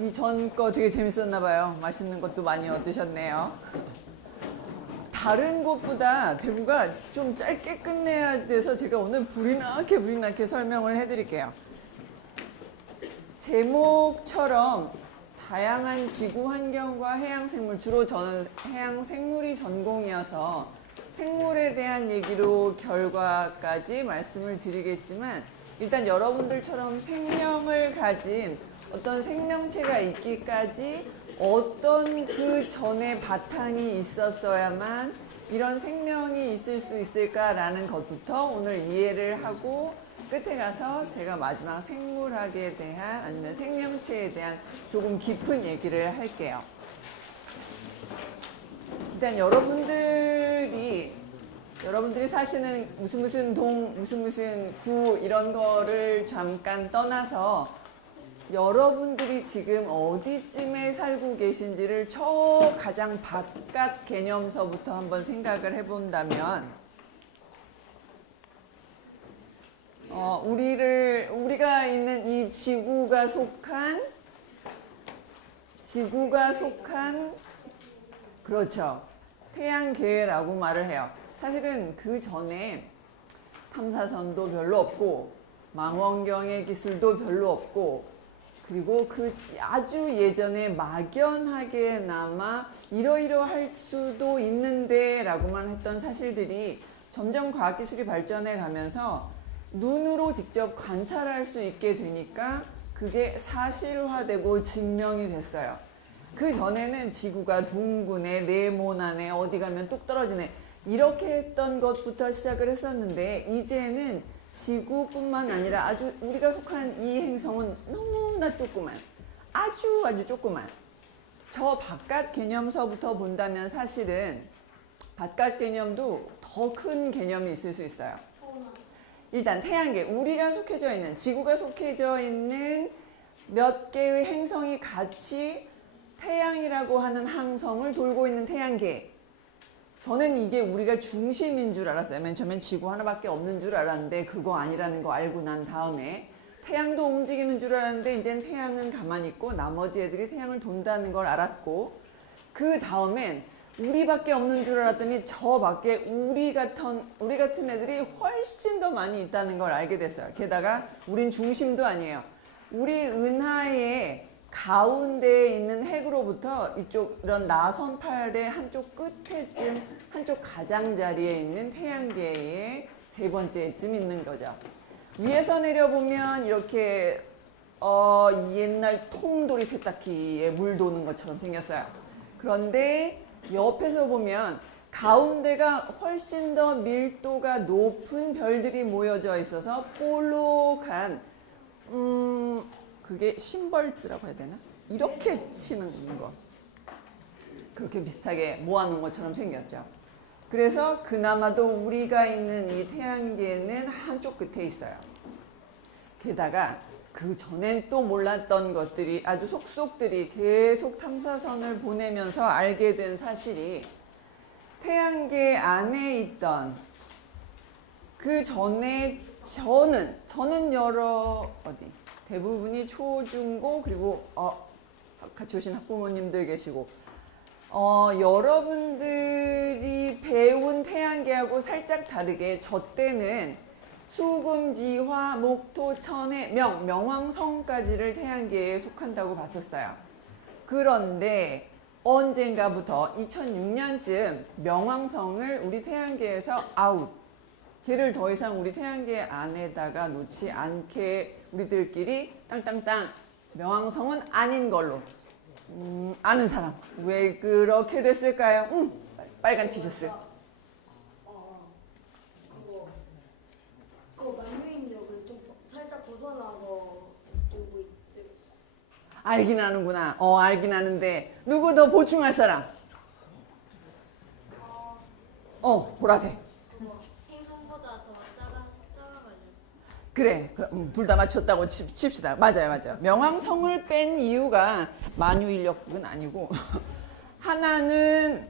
이 전 거 되게 재밌었나 봐요. 맛있는 것도 많이 얻으셨네요. 다른 곳보다 대구가 좀 짧게 끝내야 돼서 제가 오늘 불이 나게 설명을 해드릴게요. 제목처럼 다양한 지구 환경과 해양 생물, 주로 저는 해양 생물이 전공이어서 생물에 대한 얘기로 결과까지 말씀을 드리겠지만, 일단 여러분들처럼 생명을 가진 어떤 생명체가 있기까지 어떤 그 전에 바탕이 있었어야만 이런 생명이 있을 수 있을까라는 것부터 오늘 이해를 하고, 끝에 가서 제가 마지막 생물학에 대한 아니면 생명체에 대한 조금 깊은 얘기를 할게요. 일단 여러분들이 사시는 무슨 동, 무슨 구 이런 거를 잠깐 떠나서 여러분들이 지금 어디쯤에 살고 계신지를 가장 바깥 개념서부터 한번 생각을 해본다면, 우리가 있는 이 지구가 속한, 그렇죠, 태양계라고 말을 해요. 사실은 그 전에 탐사선도 별로 없고 망원경의 기술도 별로 없고, 그리고 그 아주 예전에 막연하게나마 이러이러할 수도 있는데 라고만 했던 사실들이 점점 과학기술이 발전해 가면서 눈으로 직접 관찰할 수 있게 되니까 그게 사실화되고 증명이 됐어요. 그 전에는 지구가 둥근해, 네모나네, 어디 가면 뚝 떨어지네, 이렇게 했던 것부터 시작을 했었는데, 이제는 지구뿐만 아니라 아주 우리가 속한 이 행성은 너무나 조그만, 아주 조그만, 저 바깥 개념서부터 본다면 사실은 바깥 개념도 더 큰 개념이 있을 수 있어요. 일단 태양계, 우리가 속해져 있는, 지구가 속해져 있는 몇 개의 행성이 같이 태양이라고 하는 항성을 돌고 있는 태양계. 저는 이게 우리가 중심인 줄 알았어요. 맨 처음엔 지구 하나밖에 없는 줄 알았는데 그거 아니라는 거 알고 난 다음에 태양도 움직이는 줄 알았는데 이젠 태양은 가만히 있고 나머지 애들이 태양을 돈다는 걸 알았고, 그 다음엔 우리밖에 없는 줄 알았더니 저 밖에 우리 같은 애들이 훨씬 더 많이 있다는 걸 알게 됐어요. 게다가 우린 중심도 아니에요. 우리 은하의 가운데에 있는 핵으로부터 이쪽 이런 나선팔의 한쪽 끝에쯤, 한쪽 가장자리에 있는 태양계의 세 번째쯤 있는 거죠. 위에서 내려보면 이렇게 옛날 통돌이 세탁기에 물 도는 것처럼 생겼어요. 그런데 옆에서 보면 가운데가 훨씬 더 밀도가 높은 별들이 모여져 있어서 볼록한, 그게 심벌즈라고 해야 되나? 이렇게 치는 거. 그렇게 비슷하게 모아놓은 것처럼 생겼죠. 그래서 그나마도 우리가 있는 이 태양계는 한쪽 끝에 있어요. 게다가 그 전엔 또 몰랐던 것들이, 아주 속속들이 계속 탐사선을 보내면서 알게 된 사실이, 태양계 안에 있던 그 전에 저는 대부분이 초중고, 그리고 같이 오신 학부모님들 계시고, 여러분들이 배운 태양계하고 살짝 다르게 저 때는 수금, 지화, 목토, 천해, 명왕성까지를 태양계에 속한다고 봤었어요. 그런데 언젠가부터 2006년쯤 명왕성을 우리 태양계에서 아웃, 걔를 더 이상 우리 태양계 안에다가 놓지 않게 우리들끼리 땅땅땅, 명왕성은 아닌 걸로. 아는 사람, 왜 그렇게 됐을까요? 빨간 티셔츠. 그거 만유인력을 좀 살짝 벗어나서 들고 있대. 알긴 아는구나. 알긴 아는데 누구 더 보충할 사람? 보라색. 행성보다 더 작아가지고. 그래, 둘 다 맞췄다고 칩시다. 맞아요. 명왕성을 뺀 이유가 만유인력은 아니고 하나는,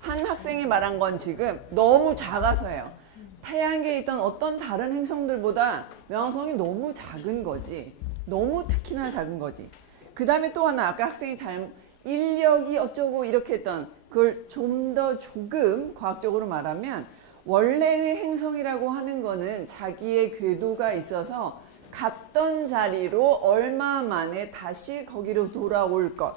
한 학생이 말한 건 지금 너무 작아서예요. 태양계에 있던 어떤 다른 행성들보다 명왕성이 너무 작은 거지. 너무 특히나 작은 거지. 그 다음에 또 하나 아까 학생이 잘 인력이 어쩌고 이렇게 했던 그걸 좀 더 조금 과학적으로 말하면 원래의 행성이라고 하는 거는 자기의 궤도가 있어서 갔던 자리로 얼마 만에 다시 거기로 돌아올 것.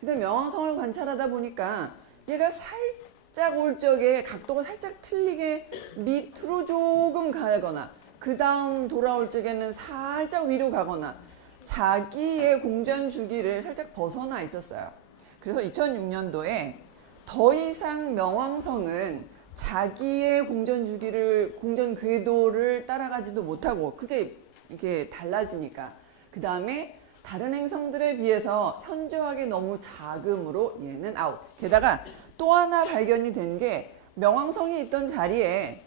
근데 명왕성을 관찰하다 보니까 얘가 살짝 올 적에 각도가 살짝 틀리게 밑으로 조금 가거나 그 다음 돌아올 적에는 살짝 위로 가거나 자기의 공전 주기를 살짝 벗어나 있었어요. 그래서 2006년도에 더 이상 명왕성은 자기의 공전 주기를, 공전 궤도를 따라가지도 못하고 그게 이게 달라지니까 그 다음에 다른 행성들에 비해서 현저하게 너무 작음으로 얘는 아웃. 게다가 또 하나 발견이 된 게 명왕성이 있던 자리에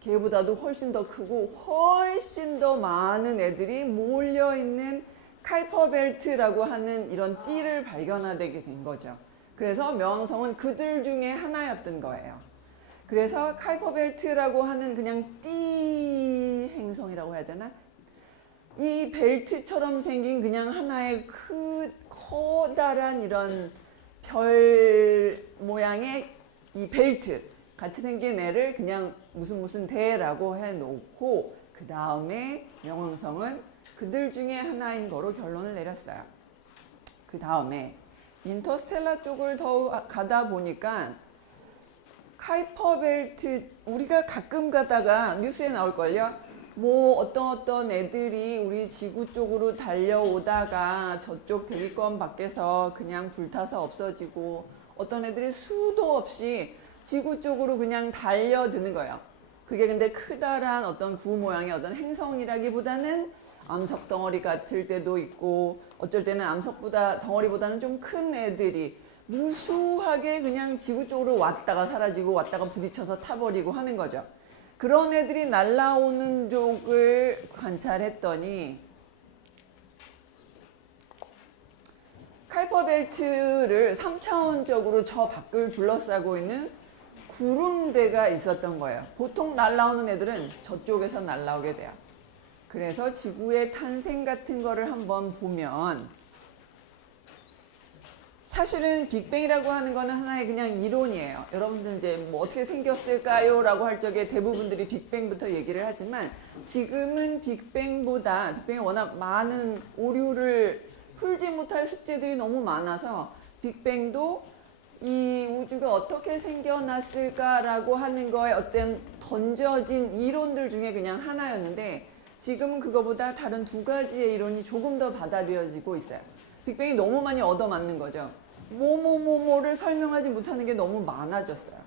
걔보다도 훨씬 더 크고 훨씬 더 많은 애들이 몰려있는 카이퍼 벨트라고 하는 이런 띠를 발견하게 된 거죠. 그래서 명왕성은 그들 중에 하나였던 거예요. 그래서 카이퍼 벨트라고 하는 그냥 띠 행성이라고 해야 되나? 이 벨트처럼 생긴 그냥 하나의 커다란 이런 별 모양의 이 벨트 같이 생긴 애를 그냥 무슨 대라고 해놓고 그 다음에 명왕성은 그들 중에 하나인 거로 결론을 내렸어요. 그 다음에 인터스텔라 쪽을 더 가다 보니까 카이퍼 벨트 우리가 가끔 가다가 뉴스에 나올걸요. 뭐 어떤 애들이 우리 지구 쪽으로 달려오다가 저쪽 대기권 밖에서 그냥 불타서 없어지고 어떤 애들이 수도 없이 지구 쪽으로 그냥 달려드는 거예요. 그게 근데 크다란 어떤 구 모양의 어떤 행성이라기보다는 암석 덩어리 같을 때도 있고 어쩔 때는 암석보다 덩어리보다는 좀 큰 애들이 무수하게 그냥 지구 쪽으로 왔다가 사라지고 왔다가 부딪혀서 타버리고 하는 거죠. 그런 애들이 날아오는 쪽을 관찰했더니 카이퍼 벨트를 3차원적으로 저 밖을 둘러싸고 있는 구름대가 있었던 거예요. 보통 날아오는 애들은 저쪽에서 날아오게 돼요. 그래서 지구의 탄생 같은 거를 한번 보면 사실은 빅뱅이라고 하는 거는 하나의 그냥 이론이에요. 여러분들 이제 뭐 어떻게 생겼을까요? 라고 할 적에 대부분들이 빅뱅부터 얘기를 하지만 지금은 빅뱅이 워낙 많은 오류를 풀지 못할 숙제들이 너무 많아서 빅뱅도 이 우주가 어떻게 생겨났을까라고 하는 거에 어떤 던져진 이론들 중에 그냥 하나였는데 지금은 그거보다 다른 두 가지의 이론이 조금 더 받아들여지고 있어요. 빅뱅이 너무 많이 얻어맞는 거죠. 뭐를 설명하지 못하는 게 너무 많아졌어요.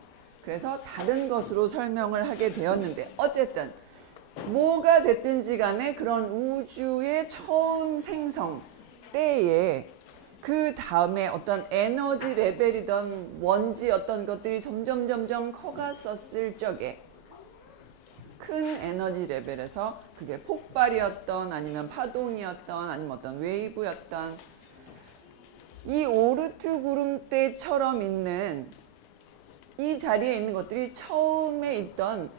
그래서 다른 것으로 설명을 하게 되었는데 어쨌든 뭐가 됐든지 간에 그런 우주의 처음 생성 때에 그 다음에 어떤 에너지 레벨이던 뭔지 어떤 것들이 점점 커갔었을 적에 큰 에너지 레벨에서 그게 폭발이었던 아니면 파동이었던 아니면 어떤 웨이브였던 이 오르트 구름대처럼 있는 이 자리에 있는 것들이 처음에 있던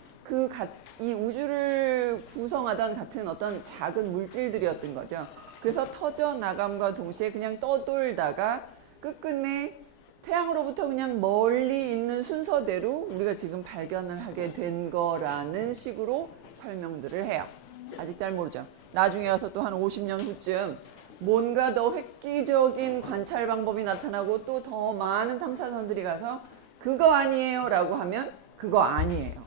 이 우주를 구성하던 같은 어떤 작은 물질들이었던 거죠. 그래서 터져 나감과 동시에 그냥 떠돌다가 끝끝내 태양으로부터 그냥 멀리 있는 순서대로 우리가 지금 발견을 하게 된 거라는 식으로 설명들을 해요. 아직 잘 모르죠. 나중에 가서 또 한 50년 후쯤 뭔가 더 획기적인 관찰 방법이 나타나고 또 더 많은 탐사선들이 가서 그거 아니에요 라고 하면 그거 아니에요.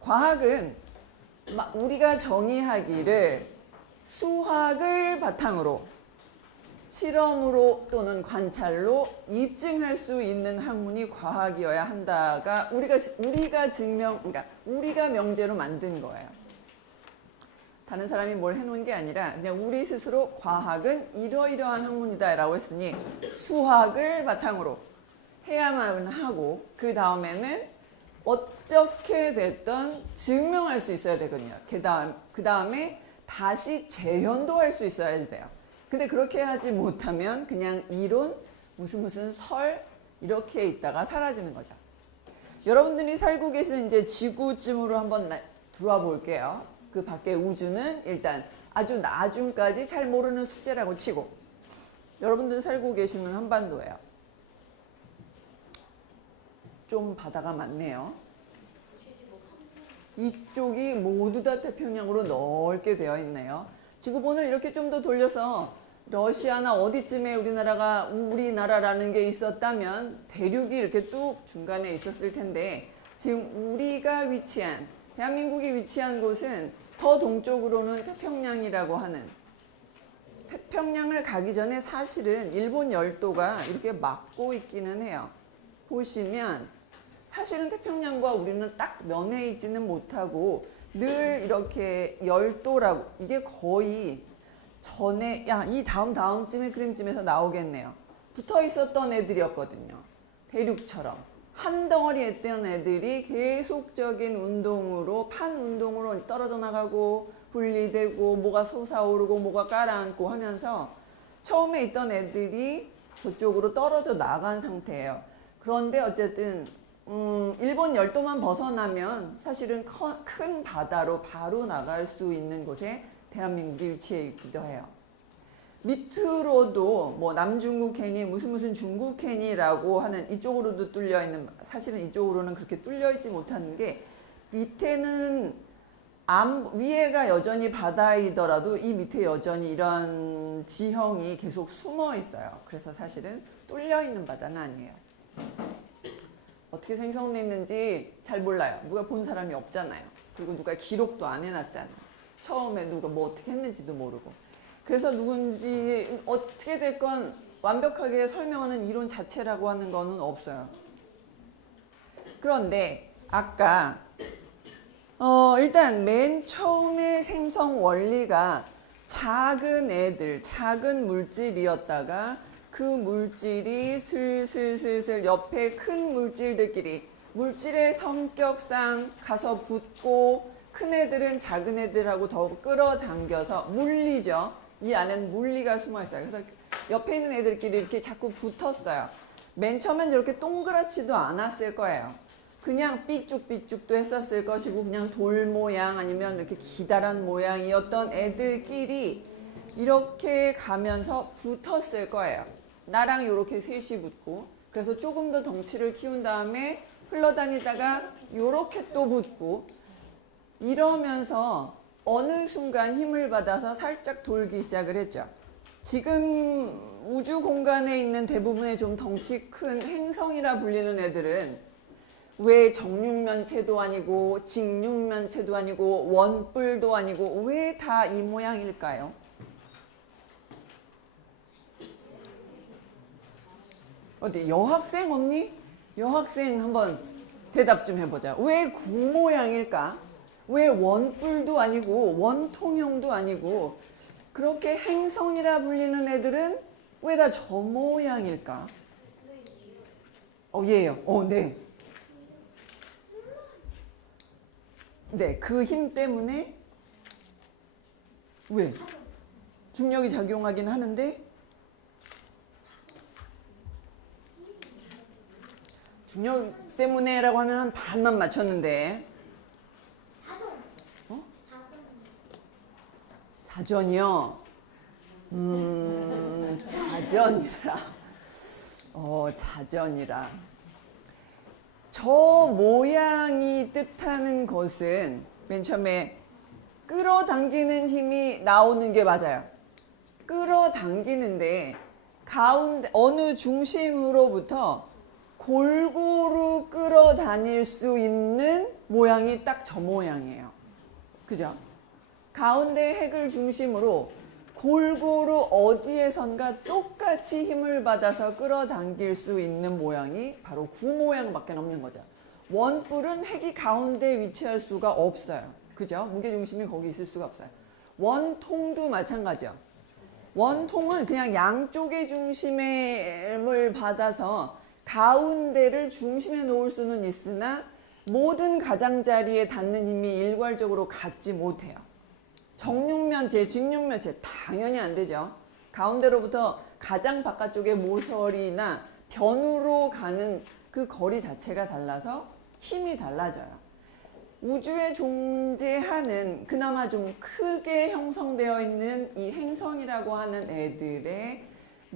과학은 우리가 정의하기를 수학을 바탕으로 실험으로 또는 관찰로 입증할 수 있는 학문이 과학이어야 한다가 우리가 명제로 만든 거예요. 다른 사람이 뭘 해놓은 게 아니라 그냥 우리 스스로 과학은 이러이러한 학문이다 라고 했으니 수학을 바탕으로 해야만 하고 그 다음에는 어떻게 됐든 증명할 수 있어야 되거든요. 그 다음에 다시 재현도 할 수 있어야 돼요. 근데 그렇게 하지 못하면 그냥 이론, 무슨 설 이렇게 있다가 사라지는 거죠. 여러분들이 살고 계시는 이제 지구쯤으로 한번 들어와 볼게요. 그 밖에 우주는 일단 아주 나중까지 잘 모르는 숙제라고 치고 여러분들 살고 계시는 한반도예요. 좀 바다가 많네요. 이쪽이 모두 다 태평양으로 넓게 되어 있네요. 지구본을 이렇게 좀 더 돌려서 러시아나 어디쯤에 우리나라라는 게 있었다면 대륙이 이렇게 뚝 중간에 있었을 텐데 지금 우리가 위치한 대한민국이 위치한 곳은 더 동쪽으로는 태평양이라고 하는 태평양을 가기 전에 사실은 일본 열도가 이렇게 막고 있기는 해요. 보시면 사실은 태평양과 우리는 딱 면해 있지는 못하고 늘 이렇게 열도라고 이게 거의 전에 이 다음쯤에 그림쯤에서 나오겠네요. 붙어 있었던 애들이었거든요. 대륙처럼 한 덩어리 했던 애들이 계속적인 운동으로 판 운동으로 떨어져 나가고 분리되고 뭐가 솟아오르고 뭐가 깔아앉고 하면서 처음에 있던 애들이 저쪽으로 떨어져 나간 상태예요. 그런데 어쨌든 일본 열도만 벗어나면 사실은 큰 바다로 바로 나갈 수 있는 곳에 대한민국이 위치해 있기도 해요. 밑으로도 뭐 남중국 해니 무슨 중국 해니라고 하는 이쪽으로도 뚫려 있는 사실은 이쪽으로는 그렇게 뚫려 있지 못하는 게 밑에는 위에가 여전히 바다이더라도 이 밑에 여전히 이런 지형이 계속 숨어 있어요. 그래서 사실은 뚫려 있는 바다는 아니에요. 어떻게 생성됐는지 잘 몰라요. 누가 본 사람이 없잖아요. 그리고 누가 기록도 안 해놨잖아요. 처음에 누가 뭐 어떻게 했는지도 모르고. 그래서 누군지 어떻게 됐건 완벽하게 설명하는 이론 자체라고 하는 거는 없어요. 그런데 아까 일단 맨 처음에 생성 원리가 작은 애들, 작은 물질이었다가 그 물질이 슬슬 옆에 큰 물질들끼리 물질의 성격상 가서 붙고 큰 애들은 작은 애들하고 더 끌어당겨서 물리죠. 이 안에는 물리가 숨어 있어요. 그래서 옆에 있는 애들끼리 이렇게 자꾸 붙었어요. 맨 처음엔 저렇게 동그랗지도 않았을 거예요. 그냥 삐쭉삐쭉도 했었을 것이고 그냥 돌 모양 아니면 이렇게 기다란 모양이었던 애들끼리 이렇게 가면서 붙었을 거예요. 나랑 이렇게 셋이 붙고 그래서 조금 더 덩치를 키운 다음에 흘러다니다가 이렇게 또 붙고 이러면서 어느 순간 힘을 받아서 살짝 돌기 시작을 했죠. 지금 우주 공간에 있는 대부분의 좀 덩치 큰 행성이라 불리는 애들은 왜 정육면체도 아니고 직육면체도 아니고 원뿔도 아니고 왜 다 이 모양일까요? 어디 여학생 없니? 여학생 한번 대답 좀 해보자. 왜 구 모양일까? 왜 원뿔도 아니고 원통형도 아니고 그렇게 행성이라 불리는 애들은 왜 다 저 모양일까? 얘요. 네. 네, 그 힘 때문에 왜? 중력이 작용하긴 하는데 중력 때문에라고 하면 한 반만 맞췄는데 자전이요? 자전이라. 자전이라. 저 모양이 뜻하는 것은 맨 처음에 끌어당기는 힘이 나오는 게 맞아요. 끌어당기는데 가운데 어느 중심으로부터 골고루 끌어다닐 수 있는 모양이 딱 저 모양이에요. 그죠? 가운데 핵을 중심으로 골고루 어디에선가 똑같이 힘을 받아서 끌어당길 수 있는 모양이 바로 구 모양밖에 없는 거죠. 원뿔은 핵이 가운데 위치할 수가 없어요. 그죠? 무게중심이 거기 있을 수가 없어요. 원통도 마찬가지죠. 원통은 그냥 양쪽의 중심을 받아서 가운데를 중심에 놓을 수는 있으나 모든 가장자리에 닿는 힘이 일괄적으로 같지 못해요. 정육면체, 직육면체 당연히 안 되죠. 가운데로부터 가장 바깥쪽의 모서리나 변으로 가는 그 거리 자체가 달라서 힘이 달라져요. 우주에 존재하는 그나마 좀 크게 형성되어 있는 이 행성이라고 하는 애들의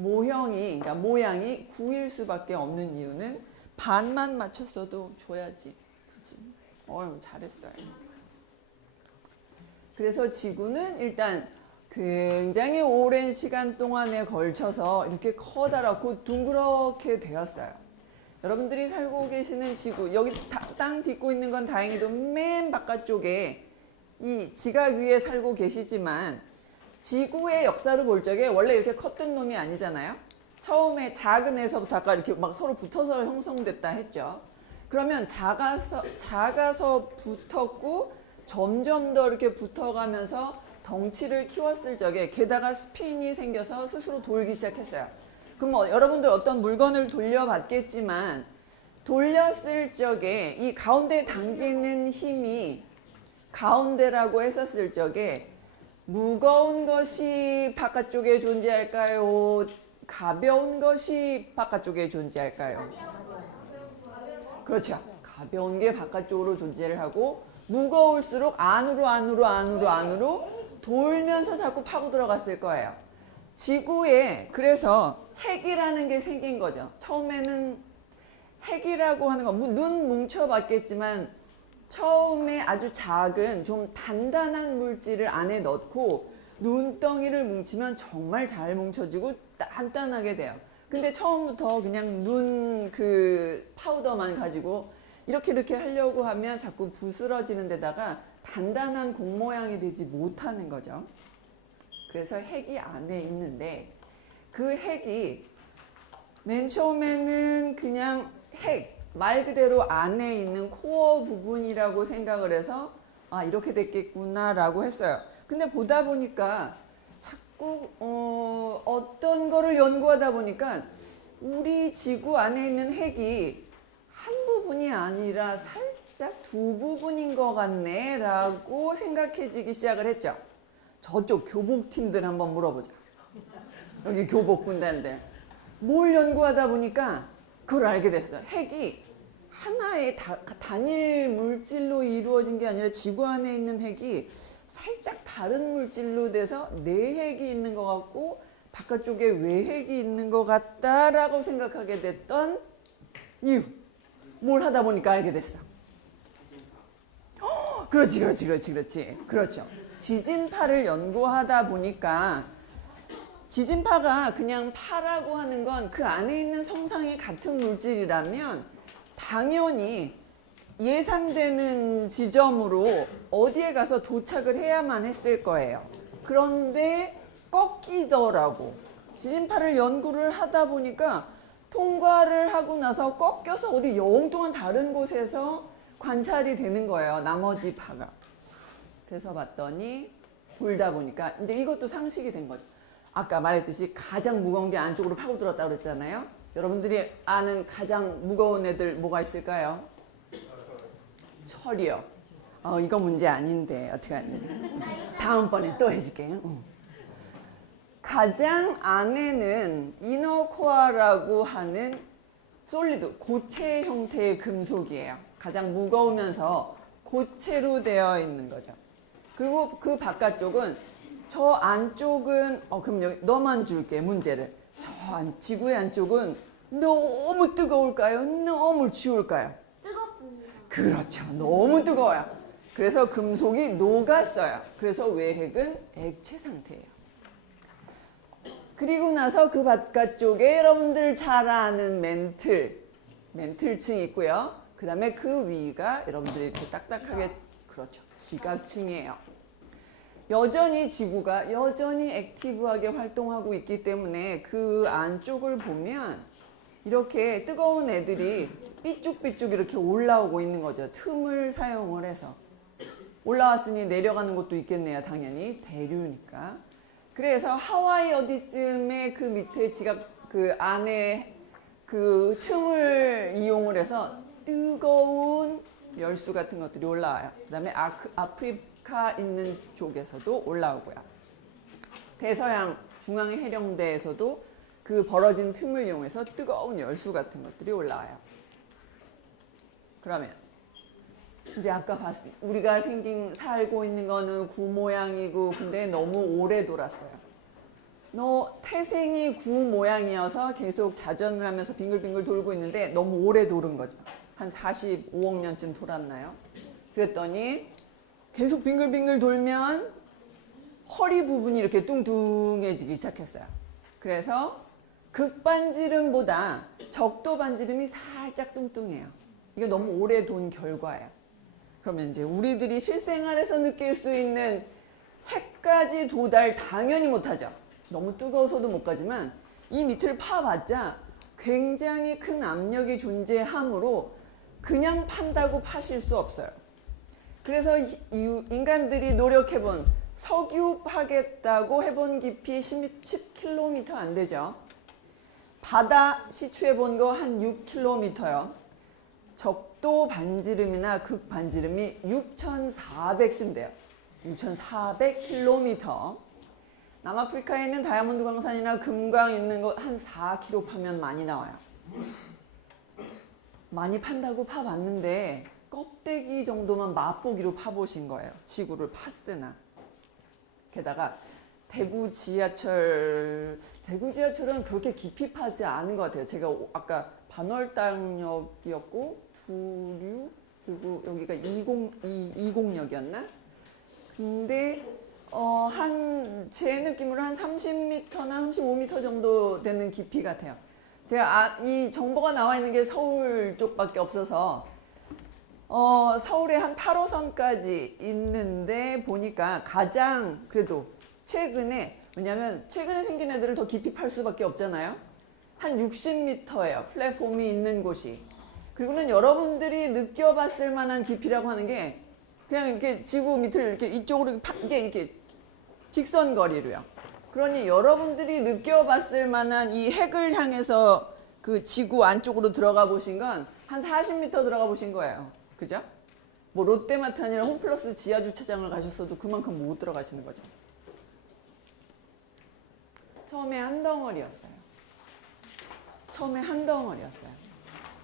그러니까 모양이 9일 수밖에 없는 이유는 반만 맞췄어도 줘야지. 그치? 잘했어요. 그래서 지구는 일단 굉장히 오랜 시간 동안에 걸쳐서 이렇게 커다랗고 둥그렇게 되었어요. 여러분들이 살고 계시는 지구, 여기 땅 딛고 있는 건 다행히도 맨 바깥쪽에 이 지각 위에 살고 계시지만 지구의 역사를 볼 적에 원래 이렇게 컸던 놈이 아니잖아요. 처음에 작은 애서부터 아까 이렇게 막 서로 붙어서 형성됐다 했죠. 그러면 작아서 붙었고 점점 더 이렇게 붙어가면서 덩치를 키웠을 적에 게다가 스핀이 생겨서 스스로 돌기 시작했어요. 그럼 여러분들 어떤 물건을 돌려봤겠지만 돌렸을 적에 이 가운데 당기는 힘이 가운데라고 했었을 적에 무거운 것이 바깥쪽에 존재할까요? 가벼운 것이 바깥쪽에 존재할까요? 그렇죠. 가벼운 게 바깥쪽으로 존재를 하고 무거울수록 안으로 돌면서 자꾸 파고 들어갔을 거예요. 지구에 그래서 핵이라는 게 생긴 거죠. 처음에는 핵이라고 하는 건 눈 뭉쳐봤겠지만 처음에 아주 작은 좀 단단한 물질을 안에 넣고 눈덩이를 뭉치면 정말 잘 뭉쳐지고 단단하게 돼요. 근데 처음부터 그냥 눈 파우더만 가지고 이렇게 하려고 하면 자꾸 부스러지는 데다가 단단한 공 모양이 되지 못하는 거죠. 그래서 핵이 안에 있는데 그 핵이 맨 처음에는 그냥 말 그대로 안에 있는 코어 부분이라고 생각을 해서 이렇게 됐겠구나 라고 했어요. 근데 보다 보니까 자꾸 어떤 거를 연구하다 보니까 우리 지구 안에 있는 핵이 한 부분이 아니라 살짝 두 부분인 것 같네 라고 생각해지기 시작을 했죠. 저쪽 교복팀들 한번 물어보자. 여기 교복군단들. 뭘 연구하다 보니까 그걸 알게 됐어요. 핵이 하나의 단일 물질로 이루어진 게 아니라 지구 안에 있는 핵이 살짝 다른 물질로 돼서 내핵이 있는 것 같고 바깥쪽에 외핵이 있는 것 같다라고 생각하게 됐던 이유. 뭘 하다 보니까 알게 됐어. 그렇지. 그렇죠. 지진파를 연구하다 보니까 지진파가 그냥 파라고 하는 건 그 안에 있는 성상이 같은 물질이라면 당연히 예상되는 지점으로 어디에 가서 도착을 해야만 했을 거예요. 그런데 꺾이더라고. 지진파를 연구를 하다 보니까 통과를 하고 나서 꺾여서 어디 영뚱한 다른 곳에서 관찰이 되는 거예요. 나머지 파가. 그래서 봤더니 돌다 보니까 이제 이것도 상식이 된 거죠. 아까 말했듯이 가장 무거운 게 안쪽으로 파고들었다고 그랬잖아요. 여러분들이 아는 가장 무거운 애들 뭐가 있을까요? 철이요. 이거 문제 아닌데 어떡하니. 다음번에 또 해줄게요. 가장 안에는 이너코어라고 하는 솔리드, 고체 형태의 금속이에요. 가장 무거우면서 고체로 되어 있는 거죠. 그리고 그 바깥쪽은 저 안쪽은 그럼 여기 너만 줄게 문제를. 지구의 안쪽은 너무 뜨거울까요? 너무 추울까요? 뜨겁습니다. 그렇죠. 너무 뜨거워요. 그래서 금속이 녹았어요. 그래서 외핵은 액체 상태예요. 그리고 나서 그 바깥쪽에 여러분들 잘 아는 멘틀층이 있고요. 그 다음에 그 위가 여러분들이 이렇게 딱딱하게, 그렇죠. 지각층이에요. 여전히 지구가 여전히 액티브하게 활동하고 있기 때문에 그 안쪽을 보면 이렇게 뜨거운 애들이 삐쭉삐쭉 이렇게 올라오고 있는 거죠. 틈을 사용을 해서. 올라왔으니 내려가는 곳도 있겠네요. 당연히 대류니까. 그래서 하와이 어디쯤에 그 밑에 그 안에 그 틈을 이용을 해서 뜨거운 열수 같은 것들이 올라와요. 그 다음에 아프리카 있는 쪽에서도 올라오고요. 대서양 중앙 해령대에서도 그 벌어진 틈을 이용해서 뜨거운 열수 같은 것들이 올라와요. 그러면 이제 아까 봤습니다. 우리가 살고 있는 거는 구 모양이고 근데 너무 오래 돌았어요. 너 태생이 구 모양이어서 계속 자전을 하면서 빙글빙글 돌고 있는데 너무 오래 도는 거죠. 한 45억 년쯤 돌았나요? 그랬더니 계속 빙글빙글 돌면 허리 부분이 이렇게 뚱뚱해지기 시작했어요. 그래서 극반지름보다 적도 반지름이 살짝 뚱뚱해요. 이게 너무 오래 돈 결과예요. 그러면 이제 우리들이 실생활에서 느낄 수 있는 해까지 도달 당연히 못하죠. 너무 뜨거워서도 못 가지만 이 밑을 파봤자 굉장히 큰 압력이 존재하므로 그냥 판다고 파실 수 없어요. 그래서 인간들이 노력해본 석유 파겠다고 해본 깊이 10km 안 되죠. 바다 시추해본 거 한 6km요. 적도 반지름이나 극반지름이 6,400쯤 돼요. 6,400km. 남아프리카에 있는 다이아몬드 광산이나 금광 있는 거 한 4km 파면 많이 나와요. 많이 판다고 파봤는데 껍데기 정도만 맛보기로 파보신 거예요. 지구를 팠으나. 게다가 대구 지하철은 그렇게 깊이 파지 않은 것 같아요. 제가 아까 반월당역이었고 부류 그리고 여기가 20역이었나? 근데 제 느낌으로 한 30m나 35m 정도 되는 깊이 같아요. 제가 이 정보가 나와 있는 게 서울 쪽밖에 없어서 서울에 한 8호선까지 있는데 보니까 가장 그래도 왜냐면 최근에 생긴 애들을 더 깊이 팔 수밖에 없잖아요. 한 60m예요. 플랫폼이 있는 곳이. 그리고는 여러분들이 느껴봤을 만한 깊이라고 하는 게 그냥 이렇게 지구 밑을 이렇게 이쪽으로 이게 직선거리로요. 그러니 여러분들이 느껴봤을 만한 이 핵을 향해서 그 지구 안쪽으로 들어가 보신 건 한 40m 들어가 보신 거예요. 그죠? 뭐 롯데마트 아니라 홈플러스 지하주차장을 가셨어도 그만큼 못 들어가시는 거죠. 처음에 한 덩어리였어요.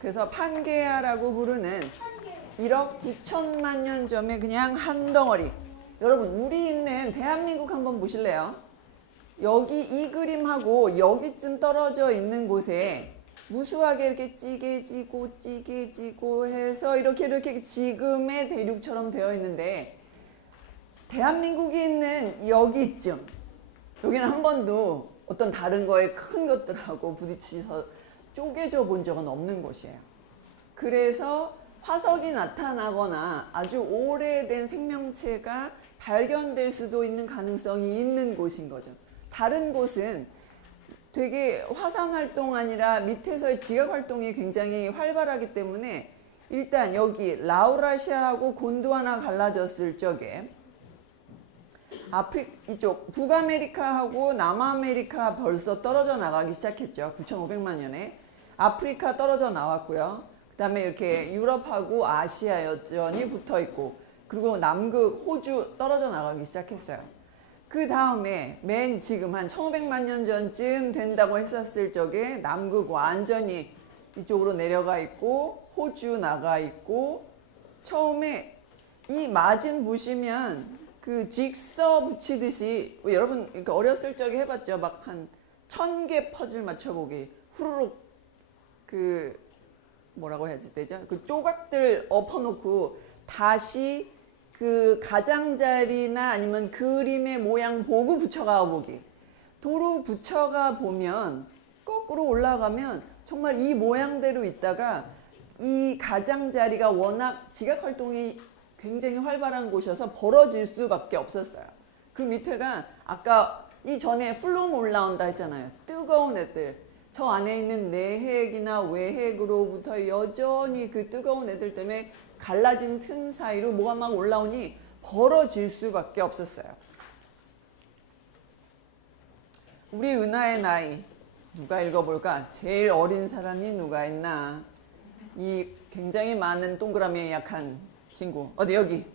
그래서 판게아라고 부르는 1억 9천만 년 전에 그냥 한 덩어리. 여러분 우리 있는 대한민국 한번 보실래요? 여기 이 그림하고 여기쯤 떨어져 있는 곳에 무수하게 이렇게 찌개지고 해서 이렇게 지금의 대륙처럼 되어 있는데 대한민국이 있는 여기쯤 여기는 한 번도 어떤 다른 거에 큰 것들하고 부딪혀서 쪼개져 본 적은 없는 곳이에요. 그래서 화석이 나타나거나 아주 오래된 생명체가 발견될 수도 있는 가능성이 있는 곳인 거죠. 다른 곳은 되게 화산 활동 아니라 밑에서의 지각 활동이 굉장히 활발하기 때문에 일단 여기 라우라시아하고 곤드와나 갈라졌을 적에 이쪽 북아메리카하고 남아메리카 벌써 떨어져 나가기 시작했죠. 9,500만 년에. 아프리카 떨어져 나왔고요. 그 다음에 이렇게 유럽하고 아시아 여전히 붙어 있고 그리고 남극 호주 떨어져 나가기 시작했어요. 그 다음에 맨 지금 한 1500만 년 전쯤 된다고 했었을 적에 남극 완전히 이쪽으로 내려가 있고 호주 나가 있고 처음에 이 마진 보시면 그 직서 붙이듯이 여러분 그러니까 어렸을 적에 해봤죠. 막 한 1000개 퍼즐 맞춰보기 후루룩 그 뭐라고 해야지 되죠? 그 조각들 엎어놓고 다시 그 가장자리나 아니면 그림의 모양 보고 붙여가 보기. 도로 붙여가 보면 거꾸로 올라가면 정말 이 모양대로 있다가 이 가장자리가 워낙 지각활동이 굉장히 활발한 곳이어서 벌어질 수밖에 없었어요. 그 밑에가 아까 이전에 플룸 올라온다 했잖아요. 뜨거운 애들. 저 안에 있는 내핵이나 외핵으로부터 여전히 그 뜨거운 애들 때문에 갈라진 틈 사이로 뭐가 막 올라오니 벌어질 수밖에 없었어요. 우리 은하의 나이 누가 읽어볼까? 제일 어린 사람이 누가 있나? 이 굉장히 많은 동그라미에 약한 친구 어디 여기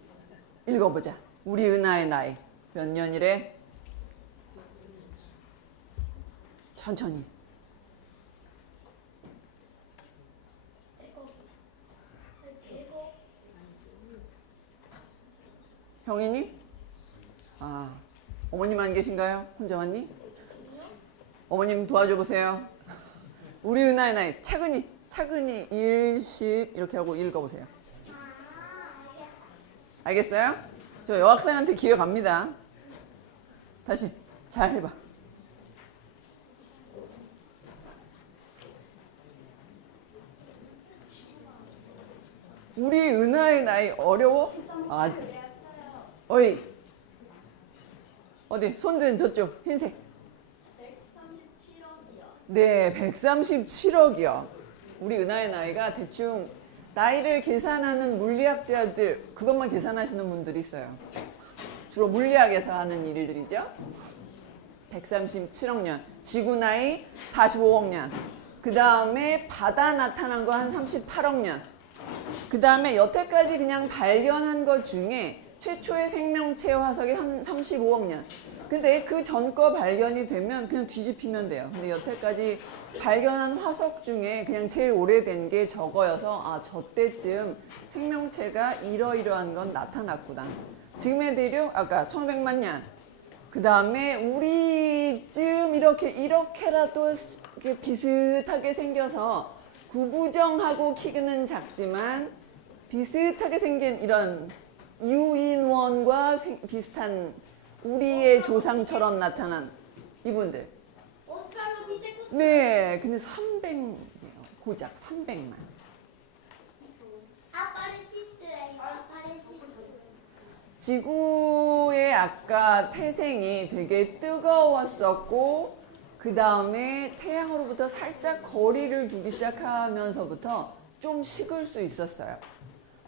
읽어보자. 우리 은하의 나이 몇 년이래? 천천히. 형이니? 아, 어머님 안 계신가요? 혼자 왔니? 어머님 도와줘 보세요. 우리 은하의 나이 차근히 1, 10 이렇게 하고 읽어보세요. 알겠어요? 저 여학생한테 기회 갑니다. 다시 잘 해봐. 우리 은하의 나이 어려워? 아, 어이 어디 손든 저쪽 흰색. 137억이요. 네, 137억이요. 우리 은하의 나이가 대충 나이를 계산하는 물리학자들 그것만 계산하시는 분들이 있어요. 주로 물리학에서 하는 일들이죠. 137억 년, 지구 나이 45억 년, 그 다음에 바다 나타난 거 한 38억 년, 그 다음에 여태까지 그냥 발견한 것 중에 최초의 생명체 화석이 한 35억 년. 근데 그 전 거 발견이 되면 그냥 뒤집히면 돼요. 근데 여태까지 발견한 화석 중에 그냥 제일 오래된 게 저거여서 아, 저때쯤 생명체가 이러이러한 건 나타났구나. 지금의 대륙 아까 1500만 년. 그 다음에 우리쯤 이렇게라도 이렇게 비슷하게 생겨서 구부정하고 키는 작지만 비슷하게 생긴 이런 유인원과 비슷한 우리의 조상처럼 나타난 이분들. 오스트랄로피테쿠스. 네, 근데 300이에요. 고작 300만. 아파레시스. 지구의 아까 태생이 되게 뜨거웠었고 그 다음에 태양으로부터 살짝 거리를 두기 시작하면서부터 좀 식을 수 있었어요.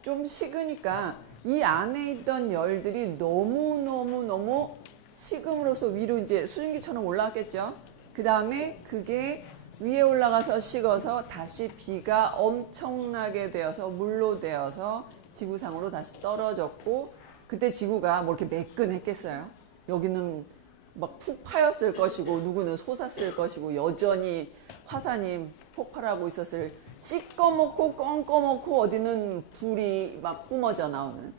좀 식으니까 이 안에 있던 열들이 너무 식음으로써 위로 이제 수증기처럼 올라왔겠죠. 그 다음에 그게 위에 올라가서 식어서 다시 비가 엄청나게 되어서 물로 되어서 지구상으로 다시 떨어졌고 그때 지구가 뭐 이렇게 매끈했겠어요. 여기는 막 푹 파였을 것이고 누구는 솟았을 것이고 여전히 화산이 폭발하고 있었을 시꺼멓고 껌껌하고 어디는 불이 막 뿜어져 나오는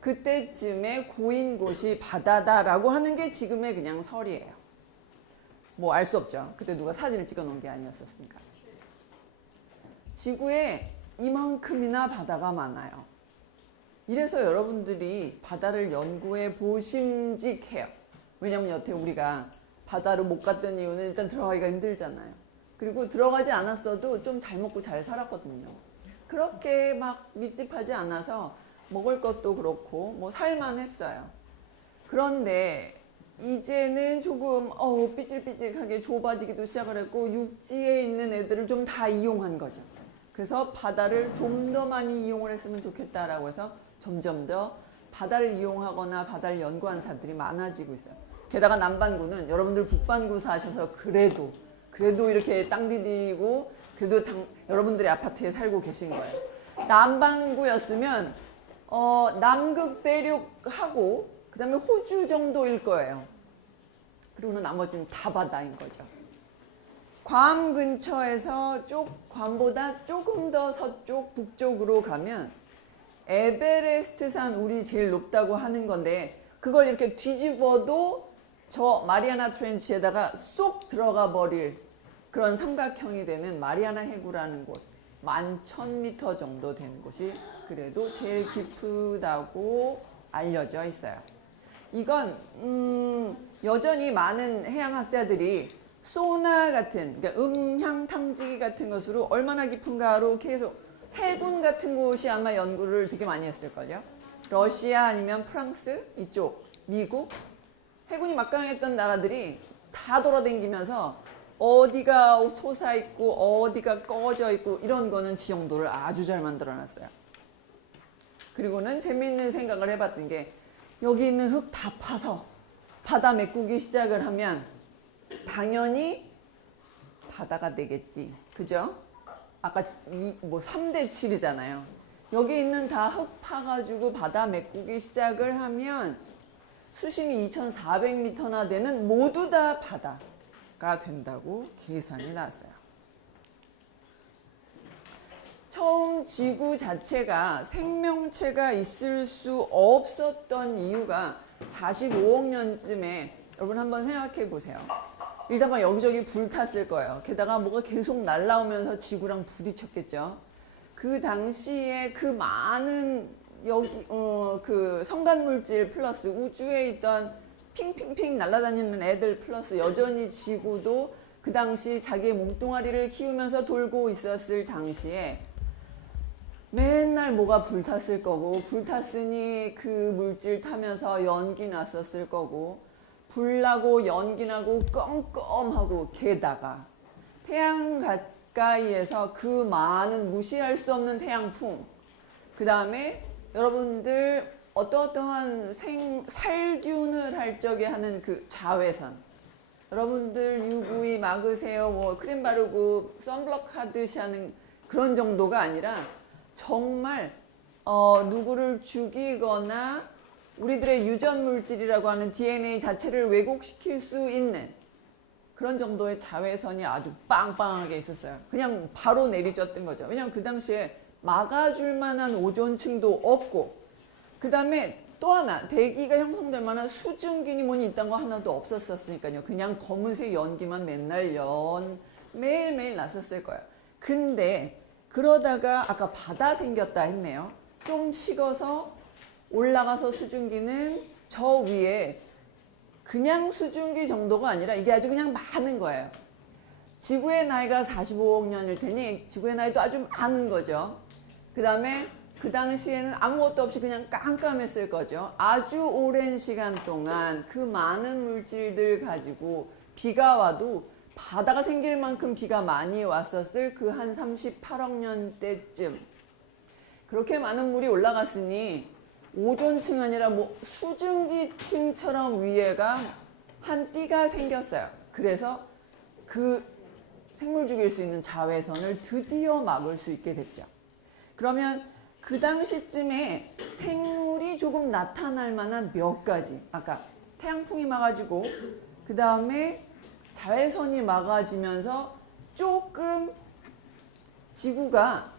그때쯤에 고인 곳이 바다다라고 하는 게 지금의 그냥 설이에요. 뭐 알 수 없죠. 그때 누가 사진을 찍어 놓은 게 아니었었으니까. 지구에 이만큼이나 바다가 많아요. 이래서 여러분들이 바다를 연구해 보심직해요. 왜냐면 여태 우리가 바다로 못 갔던 이유는 일단 들어가기가 힘들잖아요. 그리고 들어가지 않았어도 좀 잘 먹고 잘 살았거든요. 그렇게 막密집하지 않아서 먹을 것도 그렇고 뭐 살만했어요. 그런데 이제는 조금 삐질삐질하게 좁아지기도 시작을 했고 육지에 있는 애들을 좀 다 이용한 거죠. 그래서 바다를 좀 더 많이 이용을 했으면 좋겠다라고 해서 점점 더 바다를 이용하거나 바다를 연구한 사람들이 많아지고 있어요. 게다가 남반구는 여러분들 북반구 사셔서 그래도 이렇게 땅 디디고 그래도 여러분들의 아파트에 살고 계신 거예요. 남반구였으면 남극 대륙하고 그 다음에 호주 정도일 거예요. 그리고는 나머지는 다 바다인 거죠. 괌 근처에서 괌보다 조금 더 서쪽 북쪽으로 가면 에베레스트산 우리 제일 높다고 하는 건데 그걸 이렇게 뒤집어도 저 마리아나 트렌치에다가 쏙 들어가 버릴 그런 삼각형이 되는 마리아나 해구라는 곳 11,000m 정도 되는 곳이 그래도 제일 깊다고 알려져 있어요. 이건 여전히 많은 해양학자들이 소나 같은 그러니까 음향 탐지기 같은 것으로 얼마나 깊은가로 계속 해군 같은 곳이 아마 연구를 되게 많이 했을걸요. 러시아 아니면 프랑스 이쪽 미국 해군이 막강했던 나라들이 다 돌아다니면서 어디가 솟아있고 어디가 꺼져 있고 이런 거는 지형도를 아주 잘 만들어놨어요. 그리고는 재미있는 생각을 해봤던 게 여기 있는 흙 다 파서 바다 메꾸기 시작을 하면 당연히 바다가 되겠지. 그죠? 아까 3대 7이잖아요. 여기 있는 다 흙 파가지고 바다 메꾸기 시작을 하면 수심이 2,400m나 되는 모두 다 바다가 된다고 계산이 났어요. 처음 지구 자체가 생명체가 있을 수 없었던 이유가 45억 년쯤에 여러분 한번 생각해 보세요. 일단 막 여기저기 불탔을 거예요. 게다가 뭐가 계속 날아오면서 지구랑 부딪혔겠죠. 그 당시에 그 많은 그 성간 물질 플러스 우주에 있던 핑핑핑 날아다니는 애들 플러스 여전히 지구도 그 당시 자기의 몸뚱아리를 키우면서 돌고 있었을 당시에 맨날 뭐가 불탔을 거고, 불탔으니 그 물질 타면서 연기 났었을 거고, 불나고 연기 나고 껌껌하고, 게다가 태양 가까이에서 그 많은 무시할 수 없는 태양풍, 그 다음에 여러분들 어떠한 살균을 할 적에 하는 그 자외선, 여러분들 UV 막으세요, 뭐 크림 바르고 선블럭 하듯이 하는 그런 정도가 아니라 정말 누구를 죽이거나 우리들의 유전 물질이라고 하는 DNA 자체를 왜곡시킬 수 있는 그런 정도의 자외선이 아주 빵빵하게 있었어요. 그냥 바로 내리쬐던 거죠. 왜냐하면 그 당시에 막아줄 만한 오존층도 없고, 그 다음에 또 하나 대기가 형성될 만한 수증기니 뭐니 있다는 거 하나도 없었으니까요. 그냥 검은색 연기만 맨날 매일매일 났었을 거예요. 근데 그러다가 아까 바다 생겼다 했네요. 좀 식어서 올라가서 수증기는 저 위에 그냥 수증기 정도가 아니라 이게 아주 그냥 많은 거예요. 지구의 나이가 45억 년일 테니 지구의 나이도 아주 많은 거죠. 그 다음에 그 당시에는 아무것도 없이 그냥 깜깜했을 거죠. 아주 오랜 시간 동안 그 많은 물질들 가지고 비가 와도 바다가 생길 만큼 비가 많이 왔었을 그 한 38억 년 때쯤 그렇게 많은 물이 올라갔으니 오존층 아니라 뭐 수증기층처럼 위에가 한 띠가 생겼어요. 그래서 그 생물 죽일 수 있는 자외선을 드디어 막을 수 있게 됐죠. 그러면 그 당시쯤에 생물이 조금 나타날 만한 몇 가지, 아까 태양풍이 막아지고 그 다음에 자외선이 막아지면서 조금 지구가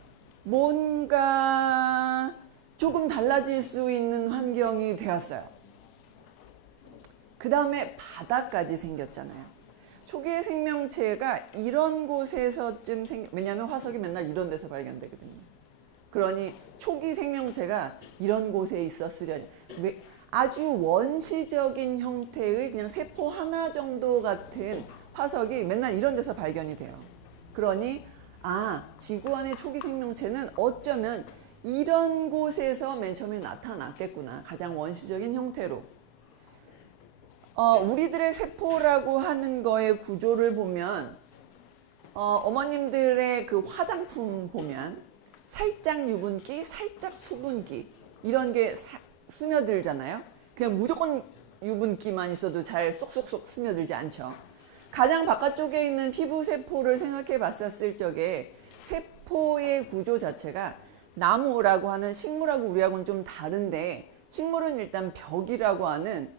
뭔가 조금 달라질 수 있는 환경이 되었어요. 그 다음에 바다까지 생겼잖아요. 초기의 생명체가 이런 곳에서쯤 왜냐하면 화석이 맨날 이런 데서 발견되거든요. 그러니 초기 생명체가 이런 곳에 있었으려니 아주 원시적인 형태의 그냥 세포 하나 정도 같은 화석이 맨날 이런 데서 발견이 돼요. 그러니 지구 안의 초기 생명체는 어쩌면 이런 곳에서 맨 처음에 나타났겠구나. 가장 원시적인 형태로. 우리들의 세포라고 하는 거의 구조를 보면 어머님들의 그 화장품 보면 살짝 유분기, 살짝 수분기 이런 게 스며들잖아요. 그냥 무조건 유분기만 있어도 잘 쏙쏙쏙 스며들지 않죠. 가장 바깥쪽에 있는 피부 세포를 생각해 봤었을 적에 세포의 구조 자체가 나무라고 하는 식물하고 우리하고는 좀 다른데, 식물은 일단 벽이라고 하는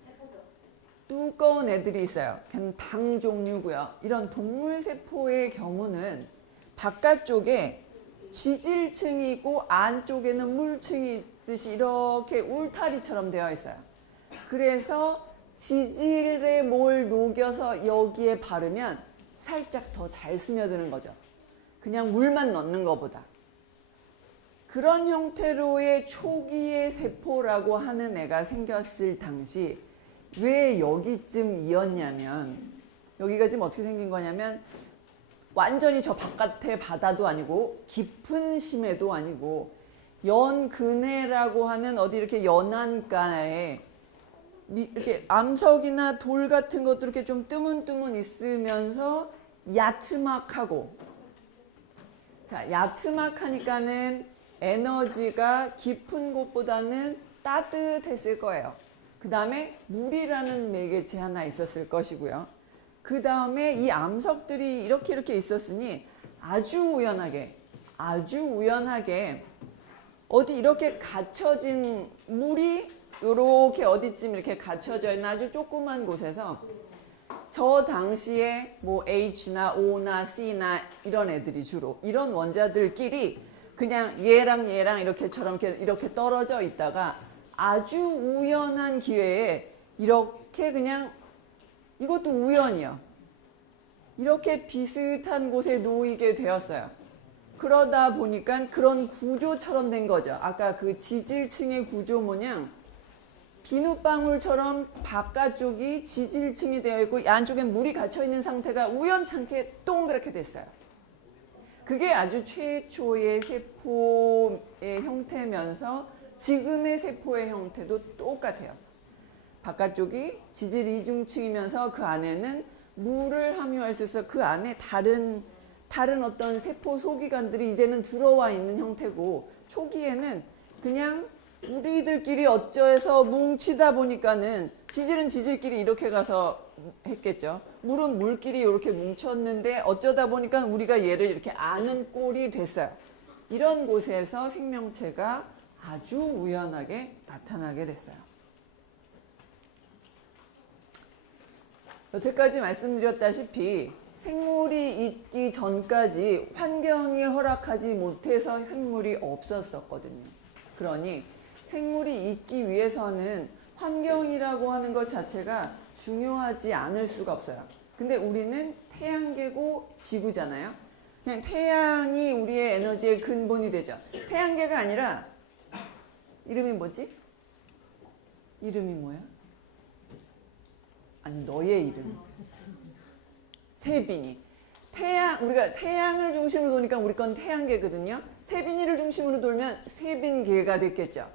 두꺼운 애들이 있어요. 그냥 당 종류고요. 이런 동물 세포의 경우는 바깥쪽에 지질층이 있고 안쪽에는 물층이 있듯이 이렇게 울타리처럼 되어 있어요. 그래서 지질에 뭘 녹여서 여기에 바르면 살짝 더 잘 스며드는 거죠. 그냥 물만 넣는 것보다. 그런 형태로의 초기의 세포라고 하는 애가 생겼을 당시 왜 여기쯤이었냐면, 여기가 지금 어떻게 생긴 거냐면 완전히 저 바깥의 바다도 아니고 깊은 심해도 아니고 연근해라고 하는 어디 이렇게 연안가에 이렇게 암석이나 돌 같은 것도 이렇게 좀 뜨문뜨문 있으면서 야트막하고, 자, 야트막하니까는 에너지가 깊은 곳보다는 따뜻했을 거예요. 그 다음에 물이라는 매개체 하나 있었을 것이고요. 그 다음에 이 암석들이 이렇게 있었으니 아주 우연하게 어디 이렇게 갇혀진 물이 요렇게 어디쯤 이렇게 갇혀져 있는 아주 조그만 곳에서 저 당시에 뭐 H나 O나 C나 이런 애들이 주로 이런 원자들끼리 그냥 얘랑 이렇게처럼 이렇게 떨어져 있다가 아주 우연한 기회에 이렇게 그냥, 이것도 우연이요. 이렇게 비슷한 곳에 놓이게 되었어요. 그러다 보니까 그런 구조처럼 된 거죠. 아까 그 지질층의 구조 모양 비눗방울처럼 바깥쪽이 지질층이 되어 있고 안쪽에 물이 갇혀 있는 상태가 우연찮게 동그랗게 됐어요. 그게 아주 최초의 세포의 형태면서 지금의 세포의 형태도 똑같아요. 바깥쪽이 지질 이중층이면서 그 안에는 물을 함유할 수 있어 그 안에 다른 어떤 세포 소기관들이 이제는 들어와 있는 형태고 초기에는 그냥 우리들끼리 어쩌서 뭉치다 보니까는 지질은 지질끼리 이렇게 가서 했겠죠. 물은 물끼리 이렇게 뭉쳤는데 어쩌다 보니까 우리가 얘를 이렇게 아는 꼴이 됐어요. 이런 곳에서 생명체가 아주 우연하게 나타나게 됐어요. 여태까지 말씀드렸다시피 생물이 있기 전까지 환경이 허락하지 못해서 생물이 없었었거든요. 그러니 생물이 있기 위해서는 환경이라고 하는 것 자체가 중요하지 않을 수가 없어요. 근데 우리는 태양계고 지구잖아요. 그냥 태양이 우리의 에너지의 근본이 되죠. 태양계가 아니라 이름이 뭐지? 이름이 뭐야? 아니 너의 이름. 세빈이. 우리가 태양을 중심으로 도니까 우리 건 태양계거든요. 세빈이를 중심으로 돌면 세빈계가 됐겠죠.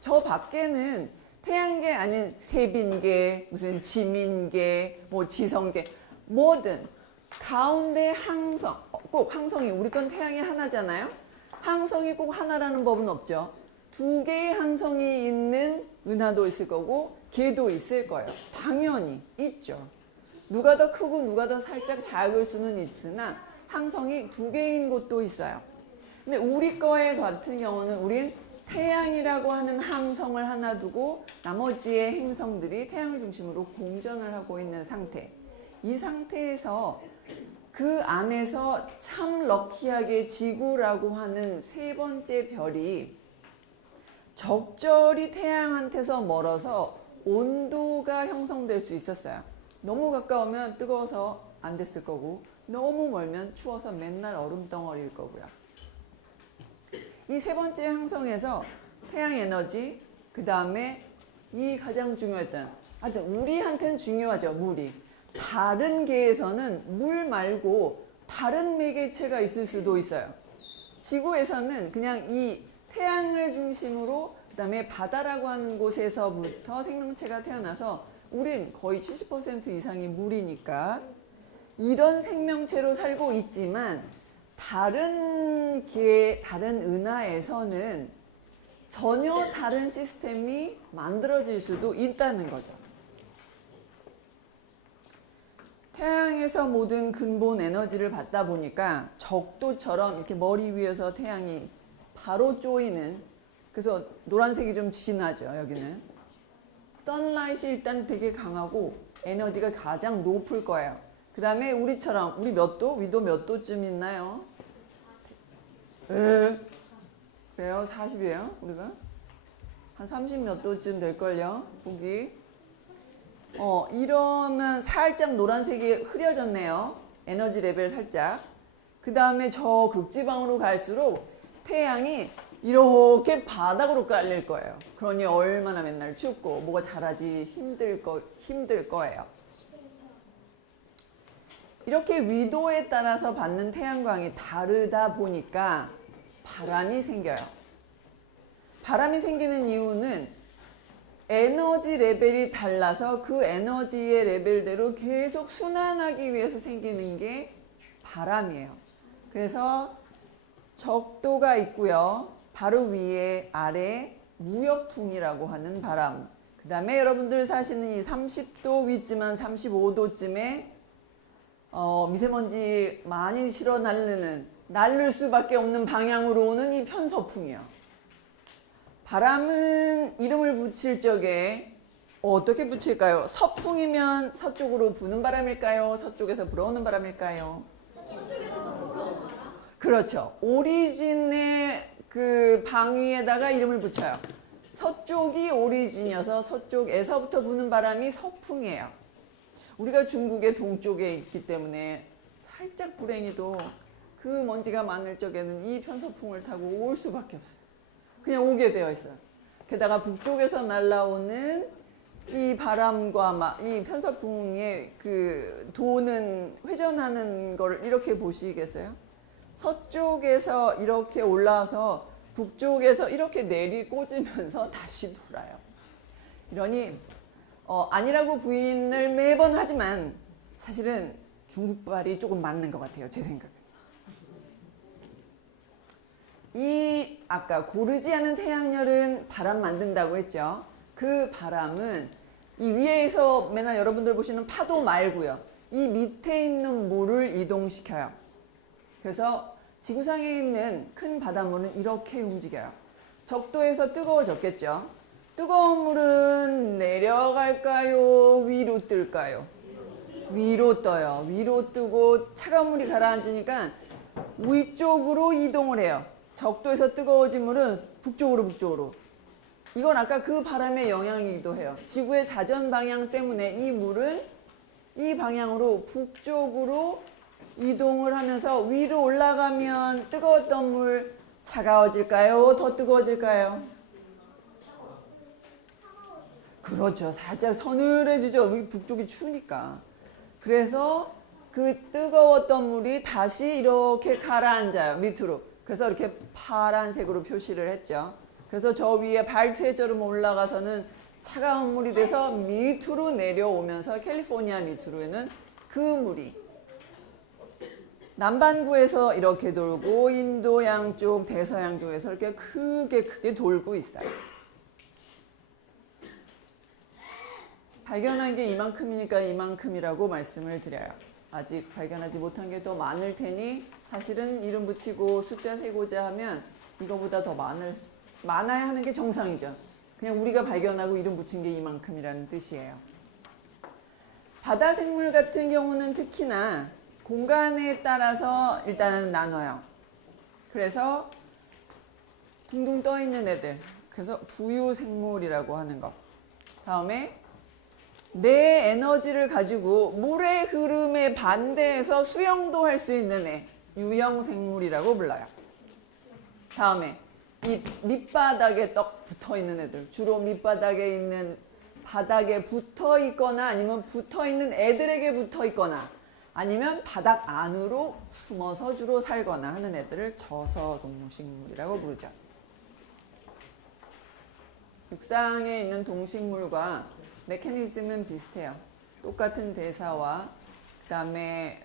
저 밖에는 태양계 아닌 세빈계, 무슨 지민계, 뭐 지성계, 뭐든 가운데 항성, 꼭 항성이 우리 건 태양이 하나잖아요. 항성이 꼭 하나라는 법은 없죠. 두 개의 항성이 있는 은하도 있을 거고 계도 있을 거예요. 당연히 있죠. 누가 더 크고 누가 더 살짝 작을 수는 있으나 항성이 두 개인 곳도 있어요. 근데 우리 거에 같은 경우는 우린 태양이라고 하는 항성을 하나 두고 나머지의 행성들이 태양을 중심으로 공전을 하고 있는 상태. 이 상태에서 그 안에서 참 럭키하게 지구라고 하는 세 번째 별이 적절히 태양한테서 멀어서 온도가 형성될 수 있었어요. 너무 가까우면 뜨거워서 안 됐을 거고 너무 멀면 추워서 맨날 얼음덩어리일 거고요. 이 세 번째 항성에서 태양 에너지, 그 다음에 이 가장 중요했던, 하여튼 우리한테는 중요하죠, 물이. 다른 계에서는 물 말고 다른 매개체가 있을 수도 있어요. 지구에서는 그냥 이 태양을 중심으로 그 다음에 바다라고 하는 곳에서부터 생명체가 태어나서 우린 거의 70% 이상이 물이니까 이런 생명체로 살고 있지만 다른 은하에서는 전혀 다른 시스템이 만들어질 수도 있다는 거죠. 태양에서 모든 근본 에너지를 받다 보니까 적도처럼 이렇게 머리 위에서 태양이 바로 쪼이는, 그래서 노란색이 좀 진하죠, 여기는. 선라이트이 일단 되게 강하고 에너지가 가장 높을 거예요. 그 다음에 우리처럼 우리 몇 도? 위도 몇 도쯤 있나요? 그래요? 40이에요? 우리가? 한 30 몇 도쯤 될걸요? 보기. 이러면 살짝 노란색이 흐려졌네요. 에너지 레벨 살짝. 그 다음에 저 극지방으로 갈수록 태양이 이렇게 바닥으로 깔릴 거예요. 그러니 얼마나 맨날 춥고 뭐가 자라지 힘들 거예요. 이렇게 위도에 따라서 받는 태양광이 다르다 보니까 바람이 생겨요. 바람이 생기는 이유는 에너지 레벨이 달라서 그 에너지의 레벨대로 계속 순환하기 위해서 생기는 게 바람이에요. 그래서 적도가 있고요. 바로 위에 아래 무역풍이라고 하는 바람. 그 다음에 여러분들 사시는 이 30도 위쯤 한 35도쯤에 미세먼지 많이 실어 날를 수밖에 없는 방향으로 오는 이 편서풍이요. 바람은 이름을 붙일 적에 어떻게 붙일까요? 서풍이면 서쪽으로 부는 바람일까요? 서쪽에서 불어오는 바람일까요? 그렇죠. 오리진의 그 방위에다가 이름을 붙여요. 서쪽이 오리진이어서 서쪽에서부터 부는 바람이 서풍이에요. 우리가 중국의 동쪽에 있기 때문에 살짝 불행히도 그 먼지가 많을 적에는 이 편서풍을 타고 올 수밖에 없어요. 그냥 오게 되어 있어요. 게다가 북쪽에서 날아오는 이 바람과 이 편서풍의 그 도는 회전하는 걸 이렇게 보시겠어요? 서쪽에서 이렇게 올라와서 북쪽에서 이렇게 내리꽂으면서 다시 돌아요. 이러니 아니라고 부인을 매번 하지만 사실은 중국발이 조금 맞는 것 같아요. 제 생각에. 이 아까 고르지 않은 태양열은 바람 만든다고 했죠. 그 바람은 이 위에서 맨날 여러분들 보시는 파도 말고요. 이 밑에 있는 물을 이동시켜요. 그래서 지구상에 있는 큰 바닷물은 이렇게 움직여요. 적도에서 뜨거워졌겠죠. 뜨거운 물은 내려갈까요? 위로 뜰까요? 위로 떠요. 위로 뜨고 차가운 물이 가라앉으니까 위쪽으로 이동을 해요. 적도에서 뜨거워진 물은 북쪽으로. 이건 아까 그 바람의 영향이기도 해요. 지구의 자전 방향 때문에 이 물은 이 방향으로 북쪽으로 이동을 하면서 위로 올라가면 뜨거웠던 물 차가워질까요? 더 뜨거워질까요? 그렇죠. 살짝 서늘해지죠. 북쪽이 추우니까. 그래서 그 뜨거웠던 물이 다시 이렇게 가라앉아요. 밑으로. 그래서 이렇게 파란색으로 표시를 했죠. 그래서 저 위에 발트해저름 올라가서는 차가운 물이 돼서 밑으로 내려오면서 캘리포니아 밑으로는 그 물이 남반구에서 이렇게 돌고 인도 양쪽, 대서양 쪽에서 이렇게 크게 돌고 있어요. 발견한 게 이만큼이니까 이만큼이라고 말씀을 드려요. 아직 발견하지 못한 게 더 많을 테니 사실은 이름 붙이고 숫자 세고자 하면 이거보다 더 많아야 하는 게 정상이죠. 그냥 우리가 발견하고 이름 붙인 게 이만큼이라는 뜻이에요. 바다 생물 같은 경우는 특히나 공간에 따라서 일단은 나눠요. 그래서 둥둥 떠 있는 애들. 그래서 부유 생물이라고 하는 거. 다음에 내 에너지를 가지고 물의 흐름에 반대해서 수영도 할 수 있는 애. 유형 생물이라고 불러요. 다음에 이 밑바닥에 떡 붙어 있는 애들. 주로 밑바닥에 있는 바닥에 붙어 있거나 아니면 붙어 있는 애들에게 붙어 있거나 아니면 바닥 안으로 숨어서 주로 살거나 하는 애들을 저서동식물이라고 부르죠. 육상에 있는 동식물과 메커니즘은 비슷해요. 똑같은 대사와 그 다음에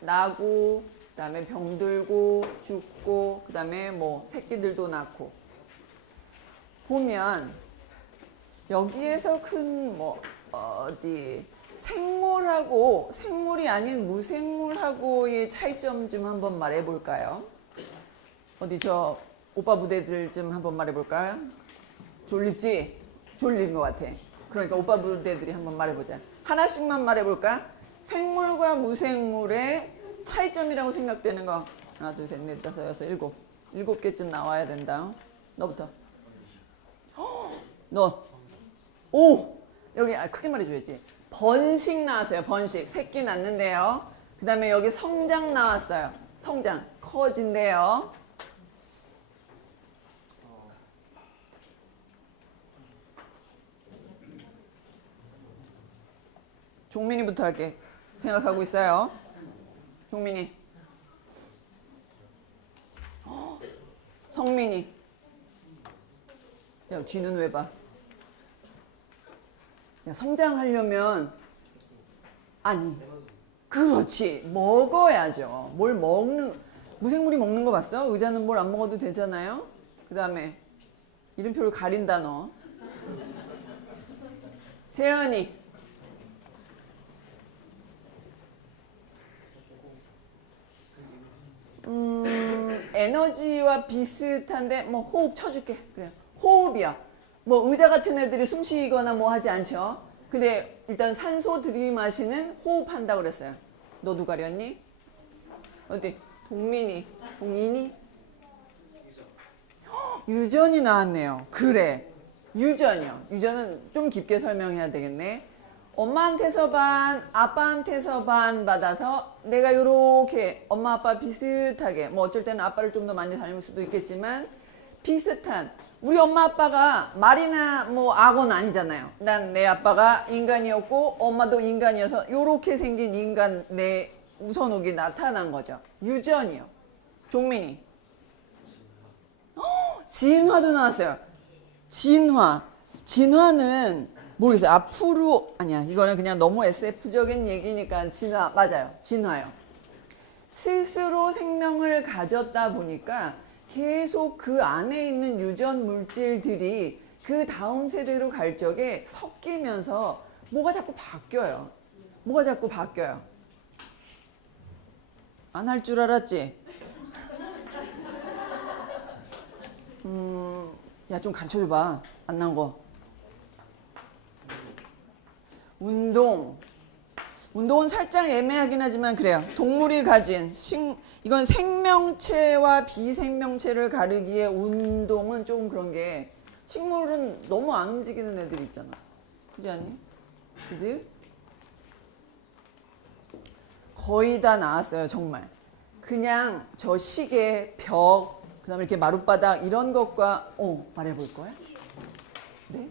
나고 그 다음에 병들고 죽고 그 다음에 뭐 새끼들도 낳고 보면 여기에서 큰 뭐 어디 생물하고 생물이 아닌 무생물하고의 차이점 좀 한번 말해 볼까요? 어디 저 오빠 부대들 좀 한번 말해 볼까요? 졸립지? 졸린 것 같아. 그러니까 오빠 부대들이 한번 말해 보자. 하나씩만 말해 볼까? 생물과 무생물의 차이점이라고 생각되는 거. 하나, 둘, 셋, 넷, 다섯, 여섯, 일곱. 7개쯤 나와야 된다. 너부터. 너. 오! 여기 크게 말해줘야지. 번식 나왔어요. 번식. 새끼 낳는데요. 그 다음에 여기 성장 나왔어요. 성장. 커진대요. 종민이부터 할게. 생각하고 있어요. 종민이. 성민이. 야, 뒤는 왜 봐? 야, 성장하려면 아니 그렇지 먹어야죠. 뭘 먹는 무생물이 먹는 거 봤어? 의자는 뭘 안 먹어도 되잖아요. 그 다음에 이름표를 가린다 너. 재현이. 에너지와 비슷한데 뭐 호흡 쳐줄게. 그래 호흡이야. 뭐 의자 같은 애들이 숨 쉬거나 뭐 하지 않죠. 근데 일단 산소 들이마시는 호흡한다고 그랬어요. 너 누가 렸니? 어디? 동민이. 동인이? 유전이 나왔네요. 그래. 유전이요. 유전은 좀 깊게 설명해야 되겠네. 엄마한테서 반, 아빠한테서 반 받아서 내가 요렇게 엄마 아빠 비슷하게 뭐 어쩔 때는 아빠를 좀 더 많이 닮을 수도 있겠지만 비슷한 우리 엄마 아빠가 말이나 뭐 악어는 아니잖아요. 난 내 아빠가 인간이었고 엄마도 인간이어서 요렇게 생긴 인간 내 우선옥이 나타난 거죠. 유전이요. 종민이. 진화도 나왔어요. 진화. 진화는 모르겠어요. 앞으로 아니야. 이거는 그냥 너무 SF적인 얘기니까 진화 맞아요. 진화요. 스스로 생명을 가졌다 보니까 계속 그 안에 있는 유전 물질들이 그 다음 세대로 갈 적에 섞이면서 뭐가 자꾸 바뀌어요. 뭐가 자꾸 바뀌어요. 안 할 줄 알았지? 야, 좀 가르쳐 줘봐. 안 나온 거. 운동은 살짝 애매하긴 하지만 그래요. 동물이 가진 이건 생명체와 비생명체를 가르기에 운동은 조금 그런 게 식물은 너무 안 움직이는 애들 있잖아. 그지 않니? 그지? 거의 다 나왔어요, 정말. 그냥 저 시계, 벽, 그 다음에 이렇게 마룻바닥 이런 것과 말해볼 거야? 네?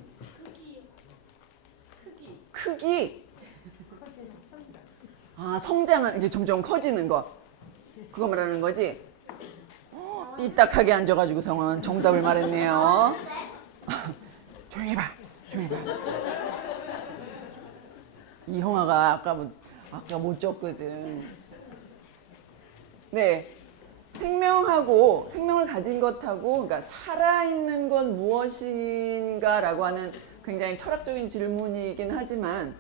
크기. 아, 성장은 이제 점점 커지는 거. 그거 말하는 거지? 삐딱하게 앉아가지고 성은 정답을 말했네요. 조용히 해봐. 조용히 해봐. 이형아가 아까 못 줬거든. 네. 생명을 가진 것하고, 그러니까 살아있는 건 무엇인가라고 하는 굉장히 철학적인 질문이긴 하지만,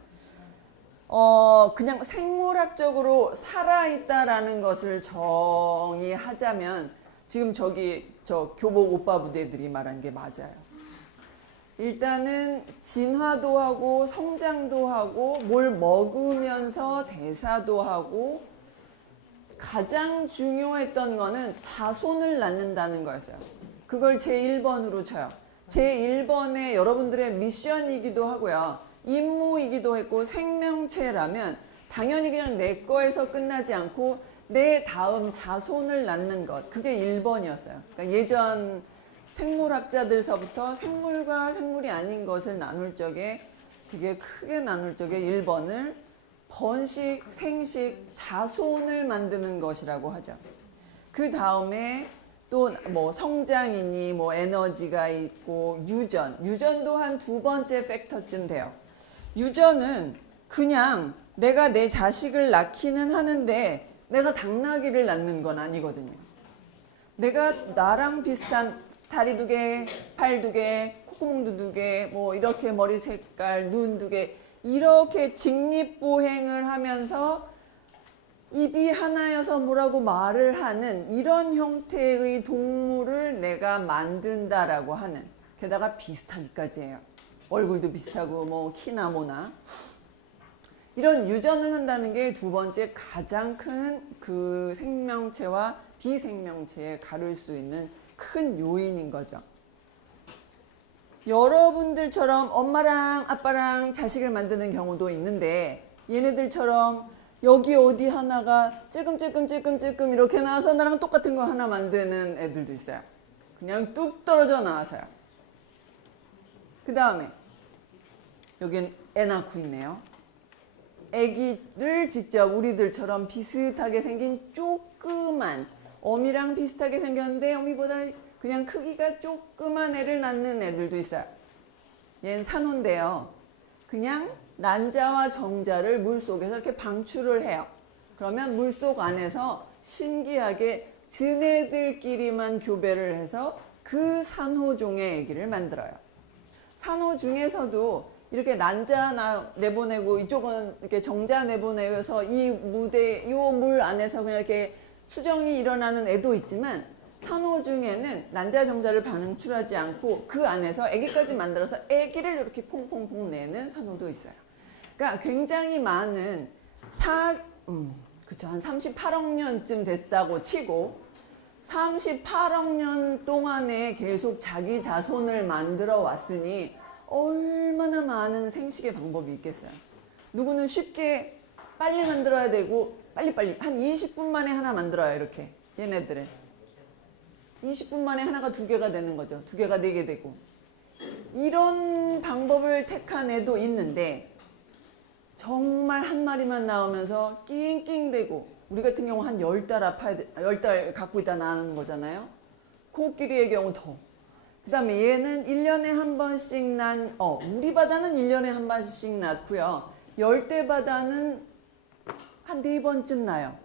그냥 생물학적으로 살아있다라는 것을 정의하자면, 지금 저 교복 오빠 부대들이 말한 게 맞아요. 일단은 진화도 하고, 성장도 하고, 뭘 먹으면서 대사도 하고, 가장 중요했던 거는 자손을 낳는다는 거였어요. 그걸 제1번으로 쳐요. 제1번의 여러분들의 미션이기도 하고요. 임무이기도 했고 생명체라면 당연히 그냥 내 거에서 끝나지 않고 내 다음 자손을 낳는 것. 그게 1번이었어요. 그러니까 예전 생물학자들서부터 생물과 생물이 아닌 것을 나눌 적에 되게 크게 나눌 적에 1번을 번식, 생식, 자손을 만드는 것이라고 하죠. 그 다음에 또 뭐 성장이니 뭐 에너지가 있고 유전도 한 두 번째 팩터쯤 돼요. 유전은 그냥 내가 내 자식을 낳기는 하는데 내가 당나귀를 낳는 건 아니거든요. 내가 나랑 비슷한 다리 2개, 팔 2개, 콧구멍도 2개, 뭐 이렇게 머리 색깔, 눈 2개 이렇게 직립보행을 하면서 입이 하나여서 뭐라고 말을 하는 이런 형태의 동물을 내가 만든다라고 하는, 게다가 비슷하기까지 해요. 얼굴도 비슷하고 뭐 키나 뭐나 이런 유전을 한다는 게 두 번째 가장 큰 그 생명체와 비생명체에 가를 수 있는 큰 요인인 거죠. 여러분들처럼 엄마랑 아빠랑 자식을 만드는 경우도 있는데 얘네들처럼 여기 어디 하나가 찔끔찔끔 이렇게 나와서 나랑 똑같은 거 하나 만드는 애들도 있어요. 그냥 뚝 떨어져 나와서요. 그 다음에 여긴 애 낳고 있네요. 애기를 직접 우리들처럼 비슷하게 생긴 조그만, 어미랑 비슷하게 생겼는데 어미보다 그냥 크기가 조그만 애를 낳는 애들도 있어요. 얘는 산호인데요. 그냥 난자와 정자를 물속에서 이렇게 방출을 해요. 그러면 물속 안에서 신기하게 지네들끼리만 교배를 해서 그 산호종의 애기를 만들어요. 산호 중에서도 이렇게 난자 내보내고 이쪽은 이렇게 정자 내보내서 이 물 안에서 그냥 이렇게 수정이 일어나는 애도 있지만 산호 중에는 난자 정자를 방출하지 않고 그 안에서 아기까지 만들어서 아기를 이렇게 퐁퐁퐁 내는 산호도 있어요. 그러니까 굉장히 많은 그쵸, 한 38억 년쯤 됐다고 치고 38억 년 동안에 계속 자기 자손을 만들어 왔으니 얼마나 많은 생식의 방법이 있겠어요. 누구는 쉽게 빨리 만들어야 되고 빨리빨리 한 20분 만에 하나 만들어요. 이렇게 얘네들은 20분 만에 하나가 2개가 되는 거죠. 2개가 4개 되고 이런 방법을 택한 애도 있는데 정말 한 마리만 나오면서 낑낑대고 우리 같은 경우 한 10달 아파야 돼, 10달 갖고 있다 나는 거잖아요. 코끼리의 경우 더. 그 다음에 얘는 1년에 한 번씩 우리 바다는 1년에 한 번씩 낳고요. 열대 바다는 한 4번쯤 나요.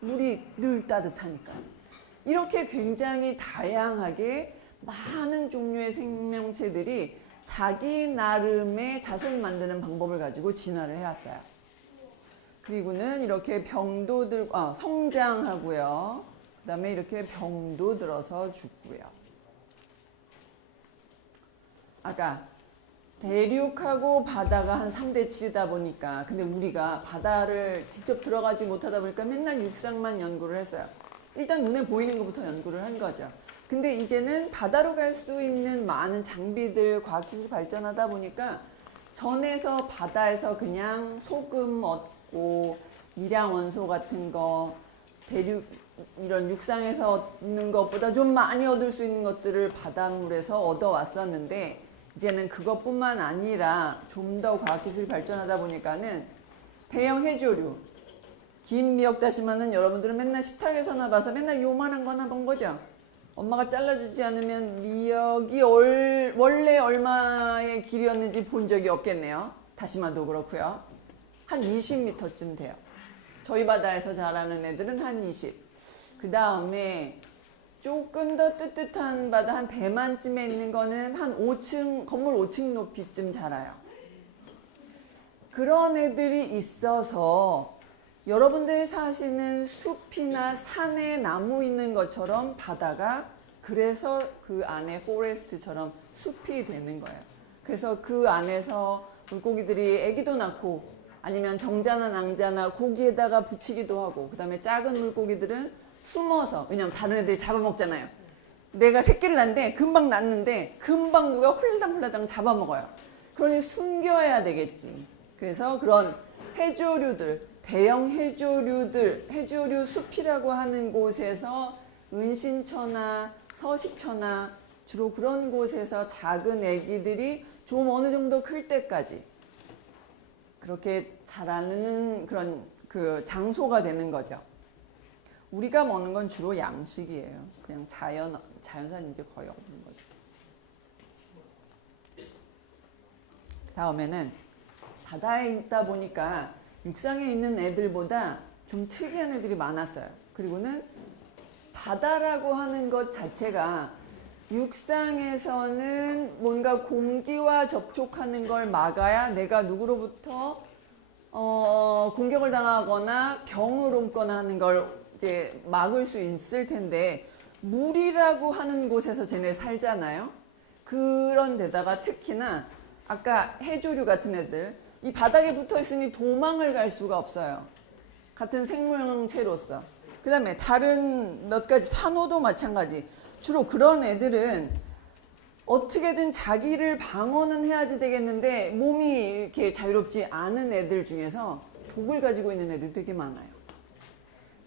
물이 늘 따뜻하니까. 이렇게 굉장히 다양하게 많은 종류의 생명체들이 자기 나름의 자손 만드는 방법을 가지고 진화를 해왔어요. 그리고는 이렇게 병도 성장하고요. 그 다음에 이렇게 병도 들어서 죽고요. 아까 대륙하고 바다가 한 3대 7이다 보니까 근데 우리가 바다를 직접 들어가지 못하다 보니까 맨날 육상만 연구를 했어요. 일단 눈에 보이는 것부터 연구를 한 거죠. 근데 이제는 바다로 갈 수 있는 많은 장비들, 과학기술 발전하다 보니까 전에서 바다에서 그냥 소금 얻고 일양원소 같은 거, 대륙 이런 육상에서 얻는 것보다 좀 많이 얻을 수 있는 것들을 바닷물에서 얻어왔었는데 이제는 그것뿐만 아니라 좀 더 과학기술이 발전하다 보니까는 대형 해조류, 긴 미역다시마는 여러분들은 맨날 식탁에서나 봐서 맨날 요만한 거나 본 거죠. 엄마가 잘라주지 않으면 미역이 원래 얼마의 길이었는지 본 적이 없겠네요. 다시마도 그렇고요. 한 20m쯤 돼요. 저희 바다에서 자라는 애들은 한 20. 그 다음에 조금 더 뜨뜻한 바다 한 대만쯤에 있는 거는 한 5층, 건물 5층 높이쯤 자라요. 그런 애들이 있어서 여러분들이 사시는 숲이나 산에 나무 있는 것처럼 바다가 그래서 그 안에 포레스트처럼 숲이 되는 거예요. 그래서 그 안에서 물고기들이 애기도 낳고 아니면 정자나 낭자나 고기에다가 붙이기도 하고 그 다음에 작은 물고기들은 숨어서 왜냐면 다른 애들이 잡아먹잖아요. 내가 새끼를 낳는데 금방 낳는데 금방 누가 홀라당 잡아먹어요. 그러니 숨겨야 되겠지. 그래서 그런 해조류들 대형 해조류들, 해조류 숲이라고 하는 곳에서 은신처나 서식처나 주로 그런 곳에서 작은 애기들이 좀 어느 정도 클 때까지 그렇게 자라는 그런 그 장소가 되는 거죠. 우리가 먹는 건 주로 양식이에요. 그냥 자연산 이제 거의 없는 거죠. 다음에는 바다에 있다 보니까 육상에 있는 애들보다 좀 특이한 애들이 많았어요. 그리고는 바다라고 하는 것 자체가 육상에서는 뭔가 공기와 접촉하는 걸 막아야 내가 누구로부터 공격을 당하거나 병을 옮거나 하는 걸 이제 막을 수 있을 텐데 물이라고 하는 곳에서 쟤네 살잖아요. 그런 데다가 특히나 아까 해조류 같은 애들 이 바닥에 붙어 있으니 도망을 갈 수가 없어요. 같은 생명체로서. 그 다음에 다른 몇 가지 산호도 마찬가지. 주로 그런 애들은 어떻게든 자기를 방어는 해야지 되겠는데 몸이 이렇게 자유롭지 않은 애들 중에서 독을 가지고 있는 애들 되게 많아요.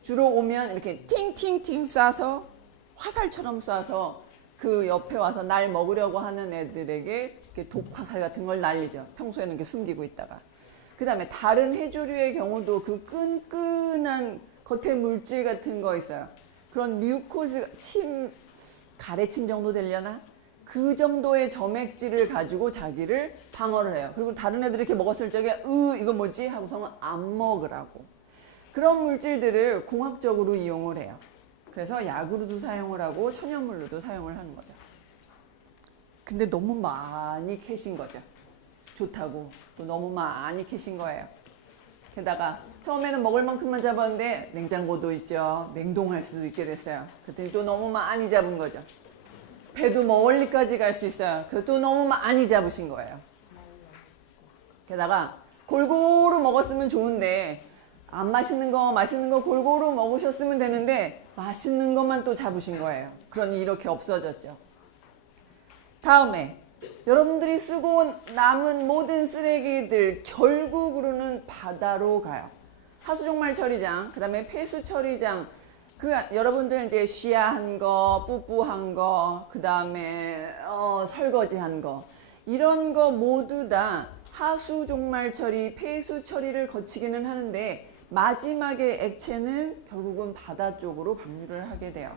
주로 오면 이렇게 팅팅팅 쏴서 화살처럼 쏴서 그 옆에 와서 날 먹으려고 하는 애들에게 독화살 같은 걸 날리죠. 평소에는 이렇게 숨기고 있다가. 그 다음에 다른 해조류의 경우도 그 끈끈한 겉에 물질 같은 거 있어요. 그런 뮤코즈, 가래침 정도 되려나? 그 정도의 점액질을 가지고 자기를 방어를 해요. 그리고 다른 애들이 이렇게 먹었을 적에 이거 뭐지? 하고서는 안 먹으라고. 그런 물질들을 공학적으로 이용을 해요. 그래서 약으로도 사용을 하고 천연물로도 사용을 하는 거죠. 근데 너무 많이 캐신 거죠. 좋다고. 또 너무 많이 캐신 거예요. 게다가 처음에는 먹을 만큼만 잡았는데 냉장고도 있죠. 냉동할 수도 있게 됐어요. 그랬더니 또 너무 많이 잡은 거죠. 배도 멀리까지 갈 수 있어요. 그것도 너무 많이 잡으신 거예요. 게다가 골고루 먹었으면 좋은데 안 맛있는 거 골고루 먹으셨으면 되는데 맛있는 것만 또 잡으신 거예요. 그러니 이렇게 없어졌죠. 다음에 여러분들이 쓰고 남은 모든 쓰레기들 결국으로는 바다로 가요. 하수종말 처리장, 그 다음에 폐수 처리장, 여러분들 이제 쉬야한 거, 뿌뿌한 거, 그 다음에 설거지한 거, 이런 거 모두 다 하수종말 처리, 폐수 처리를 거치기는 하는데 마지막에 액체는 결국은 바다 쪽으로 방류를 하게 돼요.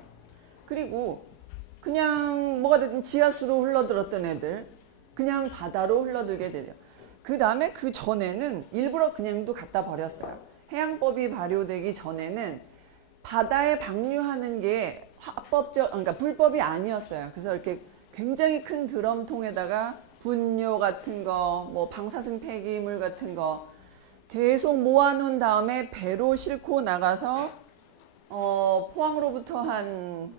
그리고 그냥 뭐가 됐든 지하수로 흘러들었던 애들 그냥 바다로 흘러들게 되죠. 그 다음에 그 전에는 일부러 그냥도 갖다 버렸어요. 해양법이 발효되기 전에는 바다에 방류하는 게 그러니까 불법이 아니었어요. 그래서 이렇게 굉장히 큰 드럼통에다가 분뇨 같은 거, 뭐 방사능 폐기물 같은 거 계속 모아놓은 다음에 배로 싣고 나가서 포항으로부터 한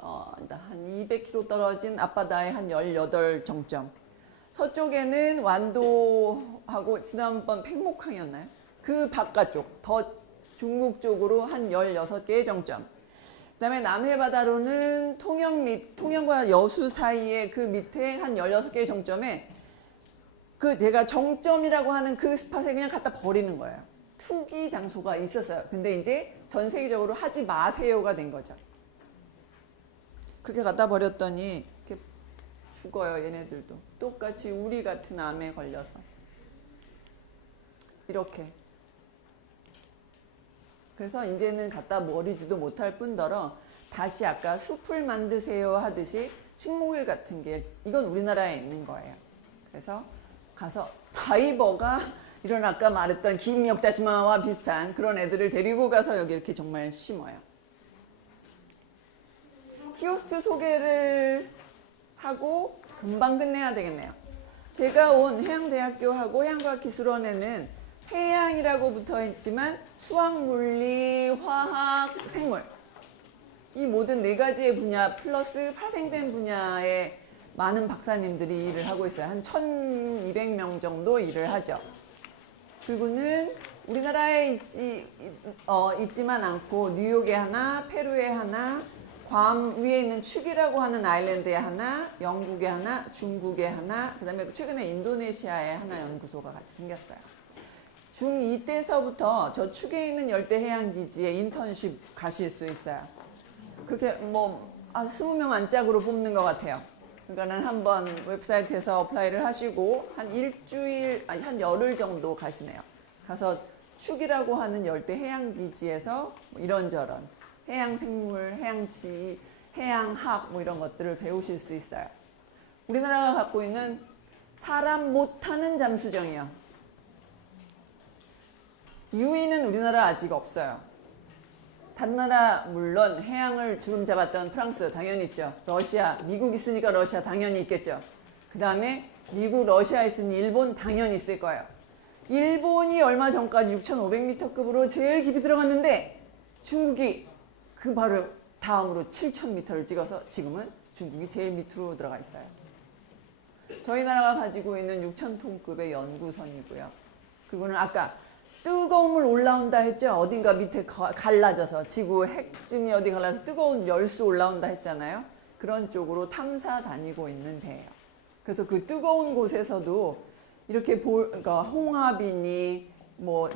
200km 떨어진 앞바다의 한 18정점. 서쪽에는 완도하고 지난번 팽목항이었나요? 그 바깥쪽, 더 중국 쪽으로 한 16개의 정점. 그 다음에 남해바다로는 통영과 여수 사이에 그 밑에 한 16개의 정점에 제가 정점이라고 하는 그 스팟에 그냥 갖다 버리는 거예요. 투기 장소가 있었어요. 근데 이제 전 세계적으로 하지 마세요가 된 거죠. 그렇게 갖다 버렸더니 이렇게 죽어요. 얘네들도. 똑같이 우리 같은 암에 걸려서. 이렇게. 그래서 이제는 갖다 버리지도 못할 뿐더러 다시 아까 숲을 만드세요 하듯이 식목일 같은 게 이건 우리나라에 있는 거예요. 그래서 가서 다이버가 이런 아까 말했던 김역다시마와 비슷한 그런 애들을 데리고 가서 여기 이렇게 정말 심어요. 키오스트 소개를 하고 금방 끝내야 되겠네요. 제가 온 해양대학교하고 해양과학기술원에는 해양이라고 붙어 있지만 수학, 물리, 화학, 생물 이 모든 4가지의 분야 플러스 파생된 분야에 많은 박사님들이 일을 하고 있어요. 한 1200명 정도 일을 하죠. 그리고는 우리나라에 있지만 않고 뉴욕에 하나, 페루에 하나, 괌 위에 있는 축이라고 하는 아일랜드에 하나, 영국에 하나, 중국에 하나, 그 다음에 최근에 인도네시아에 하나 연구소가 같이 생겼어요. 중2 때서부터 저 축에 있는 열대해양기지에 인턴십 가실 수 있어요. 그렇게 20명 안짝으로 뽑는 것 같아요. 그러니까는 한번 웹사이트에서 어플라이를 하시고 한 일주일, 한 열흘 정도 가시네요. 가서 축이라고 하는 열대해양기지에서 이런저런 해양생물, 해양지, 해양학 이런 것들을 배우실 수 있어요. 우리나라가 갖고 있는 사람 못하는 잠수정이요. 유인은 우리나라 아직 없어요. 다른 나라 물론 해양을 주름 잡았던 프랑스 당연히 있죠. 러시아, 미국 있으니까 러시아 당연히 있겠죠. 그 다음에 미국, 러시아 있으니 일본 당연히 있을 거예요. 일본이 얼마 전까지 6,500m급으로 제일 깊이 들어갔는데 중국이 그 바로 다음으로 7,000m를 찍어서 지금은 중국이 제일 밑으로 들어가 있어요. 저희 나라가 가지고 있는 6,000톤급의 연구선이고요. 그거는 아까 뜨거운 물 올라온다 했죠. 어딘가 밑에 갈라져서 지구 핵쯤이 어디 갈라서 뜨거운 열수 올라온다 했잖아요. 그런 쪽으로 탐사 다니고 있는 데예요. 그래서 그 뜨거운 곳에서도 이렇게 그러니까 홍합이니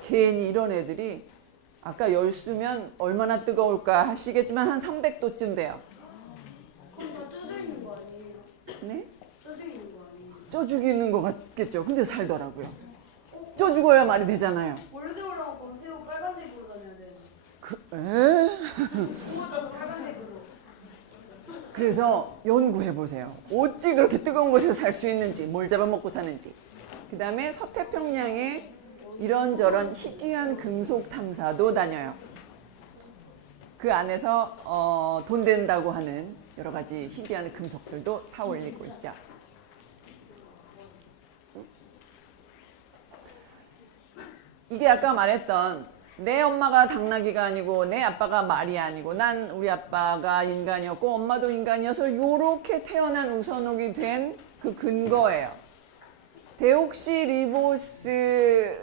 개니 이런 애들이 아까 열수면 얼마나 뜨거울까 하시겠지만 한 300도쯤 돼요. 그럼 다 쪄져 있는 거 아니에요? 네? 쪄져 있는 거 아니에요? 쪄 죽이는 것 같겠죠. 근데 살더라고요. 쪄 죽어야 말이 되잖아요. 올겨울하고 검색고 빨간색으로 다녀야 돼요. 그거다 빨간색으로. 그래서 연구해 보세요. 어찌 그렇게 뜨거운 곳에서 살 수 있는지, 뭘 잡아먹고 사는지. 그 다음에 서태평양에 이런저런 희귀한 금속 탐사도 다녀요. 그 안에서 돈 된다고 하는 여러 가지 희귀한 금속들도 타 올리고 있죠. 이게 아까 말했던 내 엄마가 당나귀가 아니고 내 아빠가 말이 아니고 난 우리 아빠가 인간이었고 엄마도 인간이어서 요렇게 태어난 우선옥이 된 그 근거예요. 데옥시리보스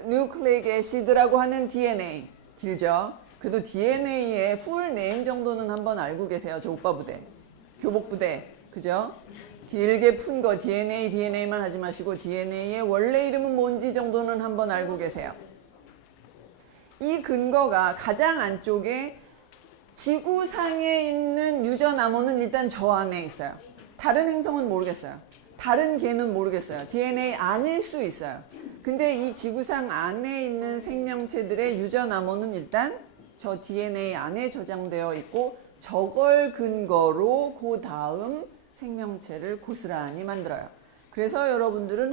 뉴클레익 애시드라고 하는 DNA. 길죠? 그래도 DNA의 풀 네임 정도는 한번 알고 계세요. 저 오빠 부대, 교복 부대, 그죠? 길게 푼 거 DNA만 하지 마시고 DNA의 원래 이름은 뭔지 정도는 한번 알고 계세요. 이 근거가 가장 안쪽에 지구상에 있는 유전암호는 일단 저 안에 있어요. 다른 행성은 모르겠어요. 다른 개는 모르겠어요. DNA 아닐 수 있어요. 근데 이 지구상 안에 있는 생명체들의 유전암호는 일단 저 DNA 안에 저장되어 있고 저걸 근거로 그 다음 생명체를 고스란히 만들어요. 그래서 여러분들은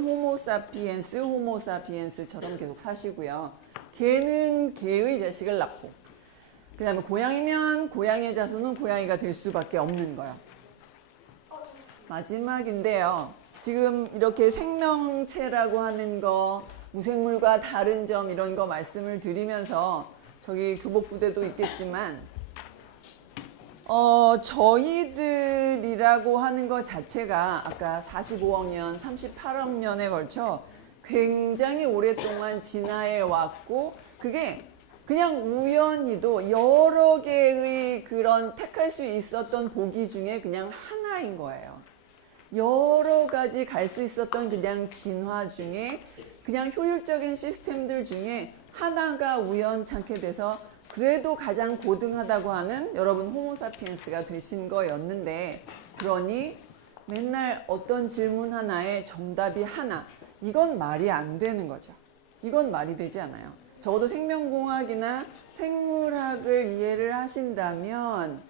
호모사피엔스처럼 계속 사시고요. 개는 개의 자식을 낳고 그 다음에 고양이면 고양이의 자손은 고양이가 될 수밖에 없는 거예요. 마지막인데요. 지금 이렇게 생명체라고 하는 거, 무생물과 다른 점 이런 거 말씀을 드리면서 저기 교복부대도 있겠지만 저희들이라고 하는 것 자체가 아까 45억 년, 38억 년에 걸쳐 굉장히 오랫동안 진화해 왔고 그게 그냥 우연히도 여러 개의 그런 택할 수 있었던 보기 중에 그냥 하나인 거예요. 여러 가지 갈 수 있었던 그냥 진화 중에 그냥 효율적인 시스템들 중에 하나가 우연찮게 돼서 그래도 가장 고등하다고 하는 여러분 호모사피엔스가 되신 거였는데 그러니 맨날 어떤 질문 하나에 정답이 하나 이건 말이 안 되는 거죠. 이건 말이 되지 않아요. 적어도 생명공학이나 생물학을 이해를 하신다면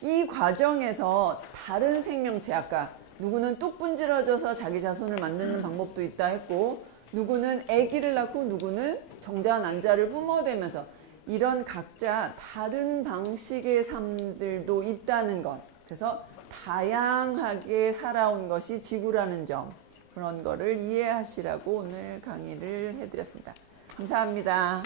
이 과정에서 다른 생명체 아까 누구는 뚝 분질러져서 자기 자손을 만드는 방법도 있다 했고 누구는 아기를 낳고 누구는 정자 난자를 뿜어대면서 이런 각자 다른 방식의 삶들도 있다는 것. 그래서 다양하게 살아온 것이 지구라는 점. 그런 거를 이해하시라고 오늘 강의를 해드렸습니다. 감사합니다.